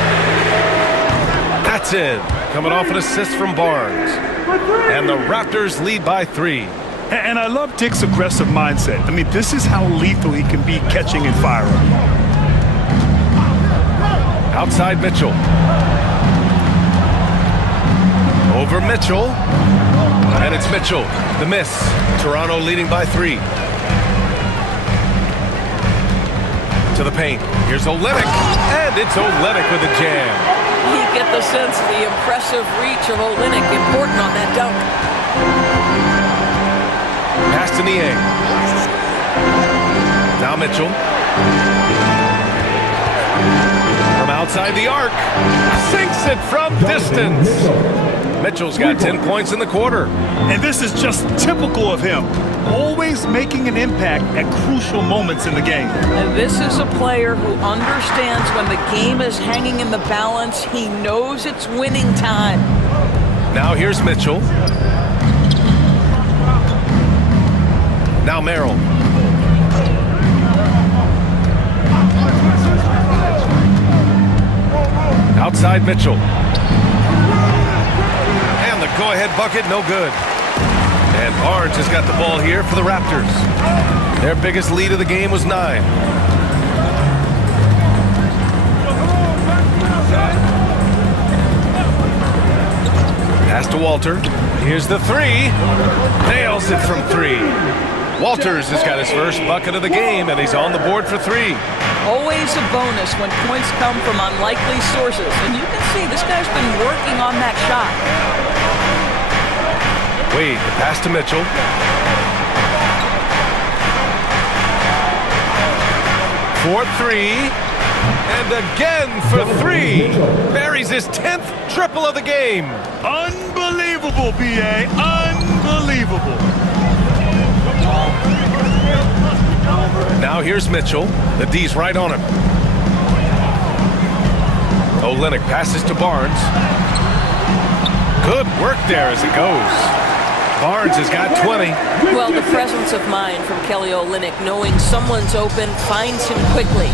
That's in. Coming off an assist from Barnes. And the Raptors lead by 3. And I love Dick's aggressive mindset. I mean, this is how lethal he can be catching and firing. Outside Mitchell. Over Mitchell. And it's Mitchell. The miss. Toronto leading by 3. To the paint. Here's Olynyk. And it's Olynyk with a jam. You get the sense of the impressive reach of Olynyk. Important on that dunk. Pass to Niang. Now Mitchell. From outside the arc. Sinks it from distance. Mitchell's got 10 points in the quarter. And this is just typical of him. Always making an impact at crucial moments in the game. And this is a player who understands when the game is hanging in the balance. He knows it's winning time. Now here's Mitchell. Now Merrill. Outside Mitchell. And the go-ahead bucket, no good. And Barnes has got the ball here for the Raptors. Their biggest lead of the game was 9. Pass to Walter. Here's the three. Nails it from three. Walters has got his first bucket of the game, and he's on the board for three. Always a bonus when points come from unlikely sources. And you can see this guy's been working on that shot. Wade, the pass to Mitchell. For three. And again for three. Buries his 10th triple of the game. Unbelievable, B.A. Unbelievable. Now here's Mitchell. The D's right on him. Olynyk passes to Barnes. Good work there as it goes. Barnes has got 20. Well, the presence of mind from Kelly Olynyk, knowing someone's open, finds him quickly.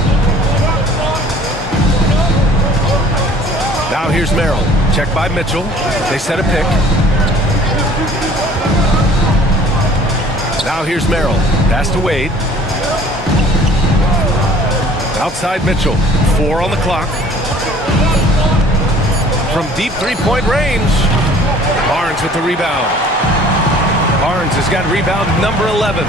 Now here's Merrill. Check by Mitchell. They set a pick. Now here's Merrill. Pass to Wade. Outside Mitchell. 4 on the clock. From deep three-point range. Barnes with the rebound. Barnes has got rebound number 11.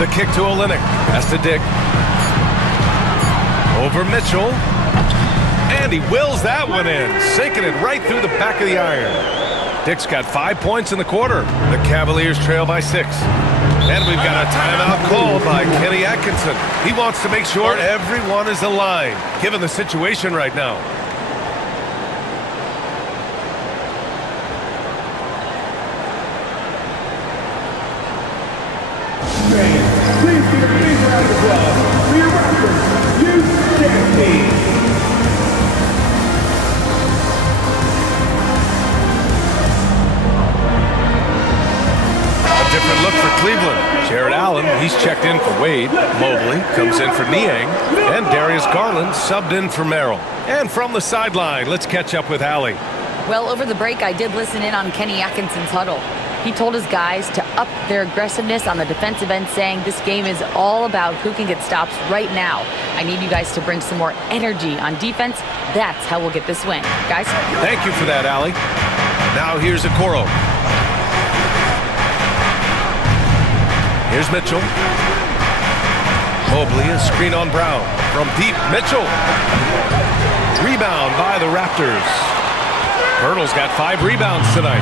The kick to Olynyk. Has to dig. Over Mitchell. And he wills that one in. Sinking it right through the back of the iron. Dick's got 5 points in the quarter. The Cavaliers trail by 6. And we've got a timeout called by Kenny Atkinson. He wants to make sure everyone is aligned, given the situation right now. Please give a big round of applause for your Raptors youth dance team. A different look for Cleveland. Jared Allen, he's checked in for Wade. Mobley comes in for Niang. And Darius Garland subbed in for Merrill. And from the sideline, let's catch up with Allie. Well, over the break, I did listen in on Kenny Atkinson's huddle. He told his guys to up their aggressiveness on the defensive end, saying this game is all about who can get stops right now. I need you guys to bring some more energy on defense. That's how we'll get this win. Guys? Thank you for that, Allie. Now here's Okoro. Here's Mitchell. Mobley, a screen on Brown. From deep, Mitchell. Rebound by the Raptors. Pirtle's got 5 rebounds tonight.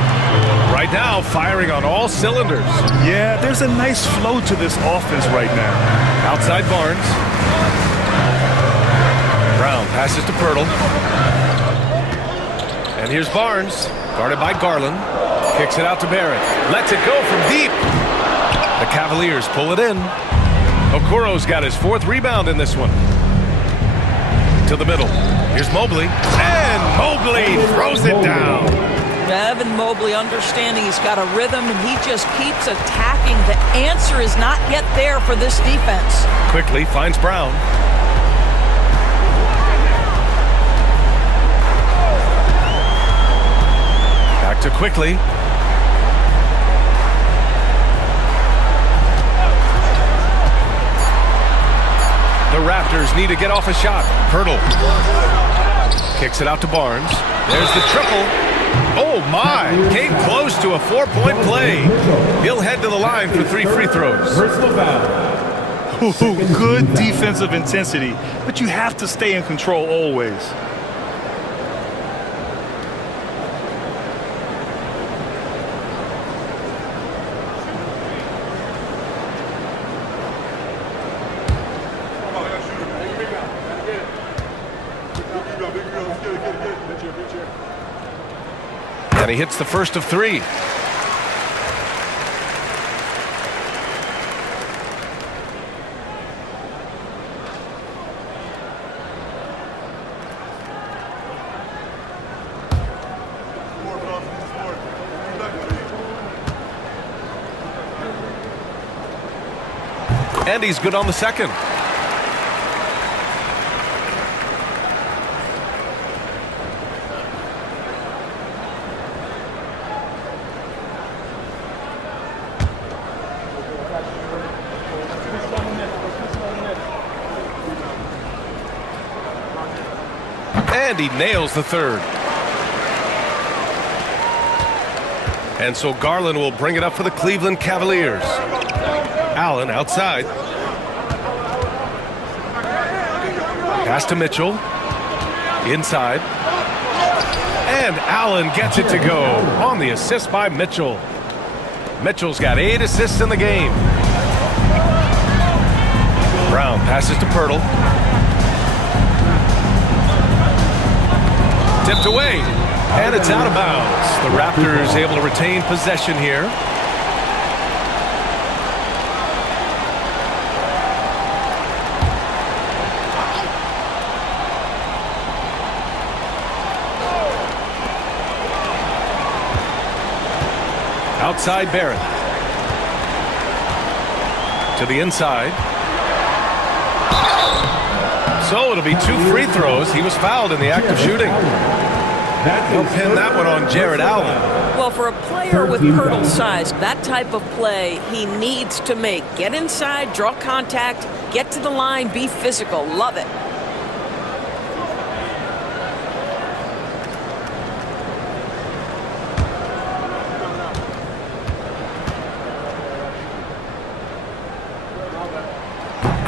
Right now, firing on all cylinders. Yeah, there's a nice flow to this offense right now. Outside Barnes. Brown passes to Pirtle. And here's Barnes, guarded by Garland. Kicks it out to Barrett. Lets it go from deep. The Cavaliers pull it in. Okoro's got his 4th rebound in this one. To the middle. Here's Mobley. And Mobley throws it down. Evan Mobley understanding he's got a rhythm and he just keeps attacking. The answer is not yet there for this defense. Quickly finds Brown. Back to Quickly. The Raptors need to get off a shot. Pirtle kicks it out to Barnes. There's the triple. Oh my! Came close to a 4-point play. He'll head to the line for 3 free throws. Personal foul. Ooh, good defensive intensity, but you have to stay in control always. And he hits the first of 3. And he's good on the second. And he nails the third. And so Garland will bring it up for the Cleveland Cavaliers. Allen outside. Pass to Mitchell. Inside. And Allen gets it to go on the assist by Mitchell. Mitchell's got 8 assists in the game. Brown passes to Pirtle. Tipped away. And it's out of bounds. The Raptors able to retain possession here. Outside Barrett. To the inside. So it'll be 2 free throws. He was fouled in the act of shooting. He'll pin that one on Jared Allen. Well, for a player with Pirtle's size, that type of play he needs to make. Get inside, draw contact, get to the line, be physical. Love it.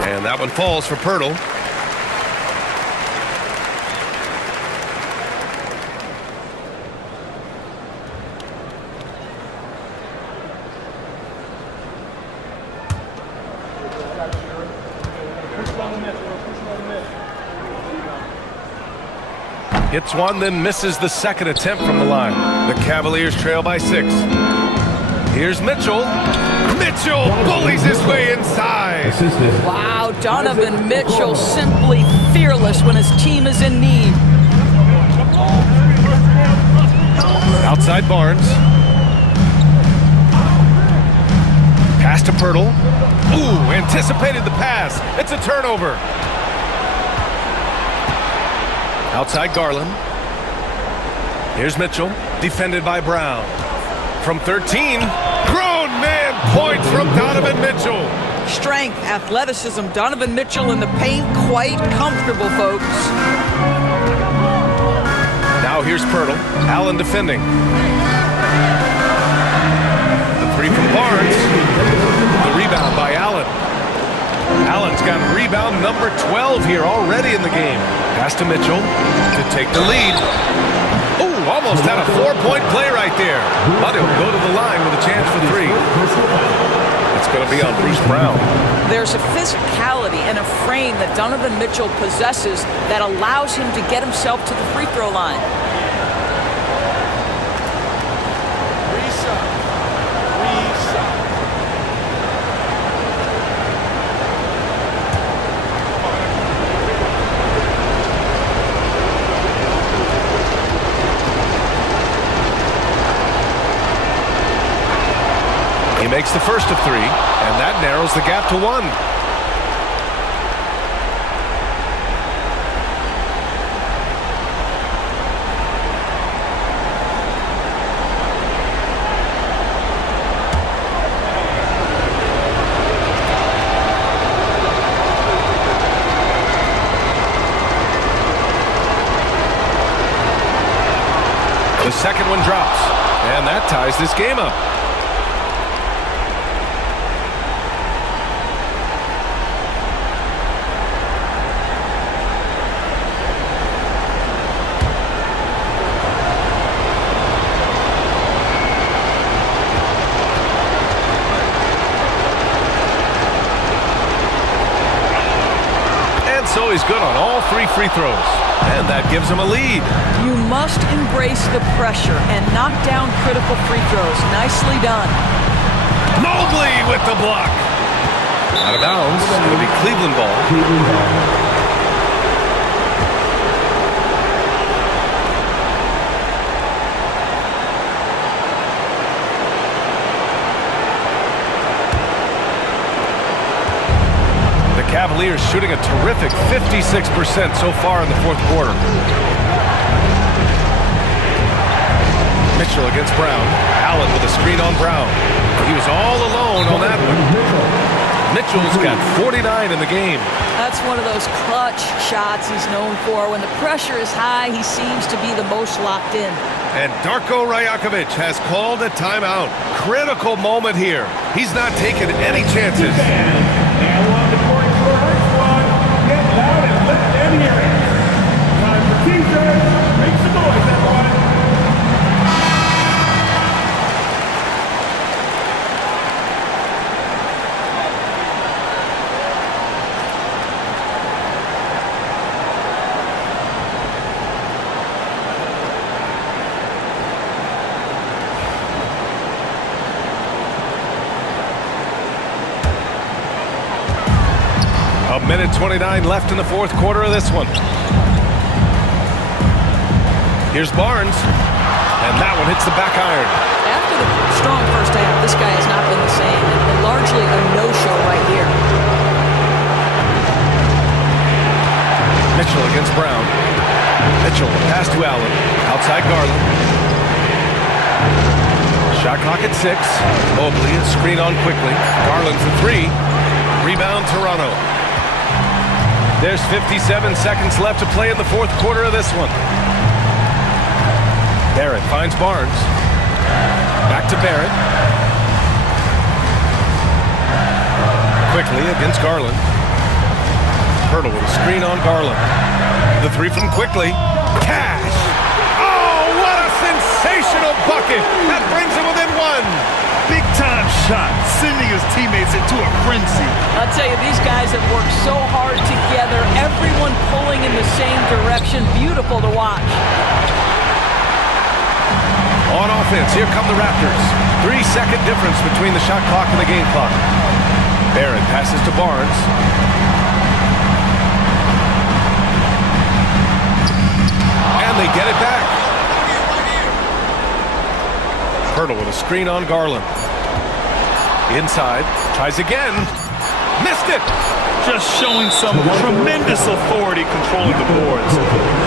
And that one falls for Pirtle. Hits one, then misses the second attempt from the line. The Cavaliers trail by 6. Here's Mitchell. Mitchell bullies his way inside. Wow, Donovan Mitchell simply fearless when his team is in need. Outside Barnes. Pass to Pirtle. Ooh, anticipated the pass. It's a turnover. Outside Garland. Here's Mitchell, defended by Brown. From 13, grown man points from Donovan Mitchell. Strength, athleticism, Donovan Mitchell in the paint, quite comfortable, folks. Now here's Pirtle. Allen defending. The 3 from Barnes. The rebound by Allen. Allen's got rebound number 12 here already in the game. Pass to Mitchell to take the lead. Oh, almost had a 4-point play right there. But he'll go to the line with a chance for 3. It's going to be on Bruce Brown. There's a physicality and a frame that Donovan Mitchell possesses that allows him to get himself to the free throw line. He makes the first of 3, and that narrows the gap to 1. The second one drops, and that ties this game up. So he's good on all 3 free throws. And that gives him a lead. You must embrace the pressure and knock down critical free throws. Nicely done. Mobley with the block. Out of bounds. It'll be Cleveland ball. Cavaliers shooting a terrific 56% so far in the 4th quarter. Mitchell against Brown. Allen with a screen on Brown. He was all alone on that one. Mitchell's got 49 in the game. That's one of those clutch shots he's known for. When the pressure is high, he seems to be the most locked in. And Darko Rajakovic has called a timeout. Critical moment here. He's not taking any chances. Now on the court for our squad. Get loud and let them hear it. Time for t-shirts. Make some noise, everyone. A minute 29 left in the fourth quarter of this one. Here's Barnes, and that one hits the back iron. After the strong first half, this guy has not been the same, and largely a no-show right here. Mitchell against Brown. Mitchell, pass to Allen. Outside Garland. Shot clock at 6. Mobley, a screen on quickly. Garland for 3. Rebound, Toronto. There's 57 seconds left to play in the fourth quarter of this one. Barrett finds Barnes. Back to Barrett. Quickly against Garland. Hurdle with a screen on Garland. The three from Quickly. Cash! Oh, what a sensational bucket! That brings him within one. Big-time shot, sending his teammates into a frenzy. I'll tell you, these guys have worked so hard together, everyone pulling in the same direction. Beautiful to watch. On offense, here come the Raptors. 3-second difference between the shot clock and the game clock. Barrett passes to Barnes. And they get it back. Hurdle with a screen on Garland. Inside, tries again. Missed it! Just showing some tremendous authority controlling the boards.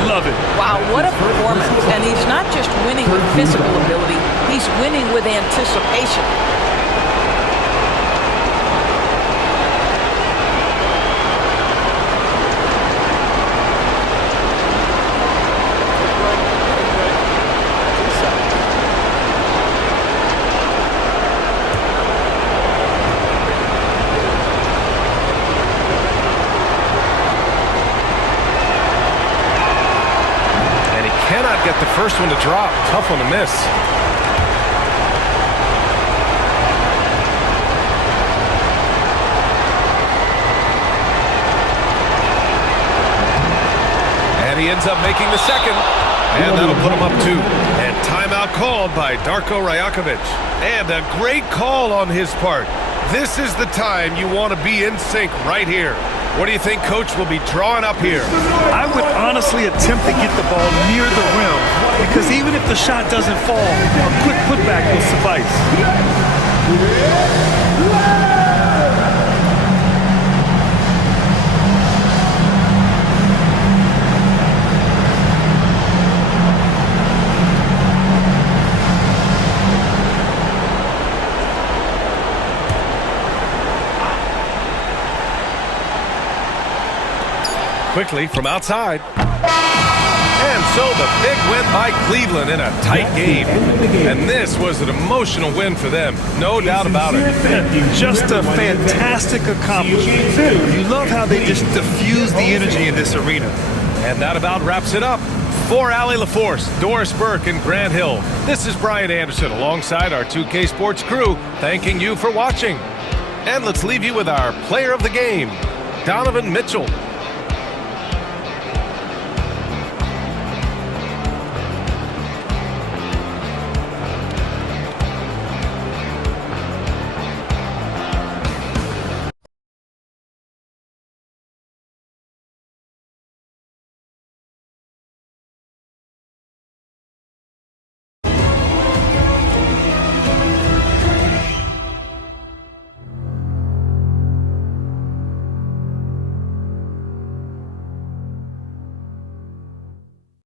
Love it. Wow, what a performance. And he's not just winning with physical ability, he's winning with anticipation. Get the first one to drop. Tough one to miss. And he ends up making the second. And that'll put him up 2. And timeout called by Darko Rajakovic. And a great call on his part. This is the time you want to be in sync right here. What do you think Coach will be drawing up here? I would honestly attempt to get the ball near the rim because even if the shot doesn't fall, a quick putback will suffice. Quickly from outside. And so the big win by Cleveland in a tight game. And this was an emotional win for them. No doubt about it. Just a fantastic accomplishment. You love how they just diffuse the energy in this arena. And that about wraps it up. For Allie LaForce, Doris Burke, and Grant Hill, this is Brian Anderson alongside our 2K Sports crew, thanking you for watching. And let's leave you with our player of the game, Donovan Mitchell.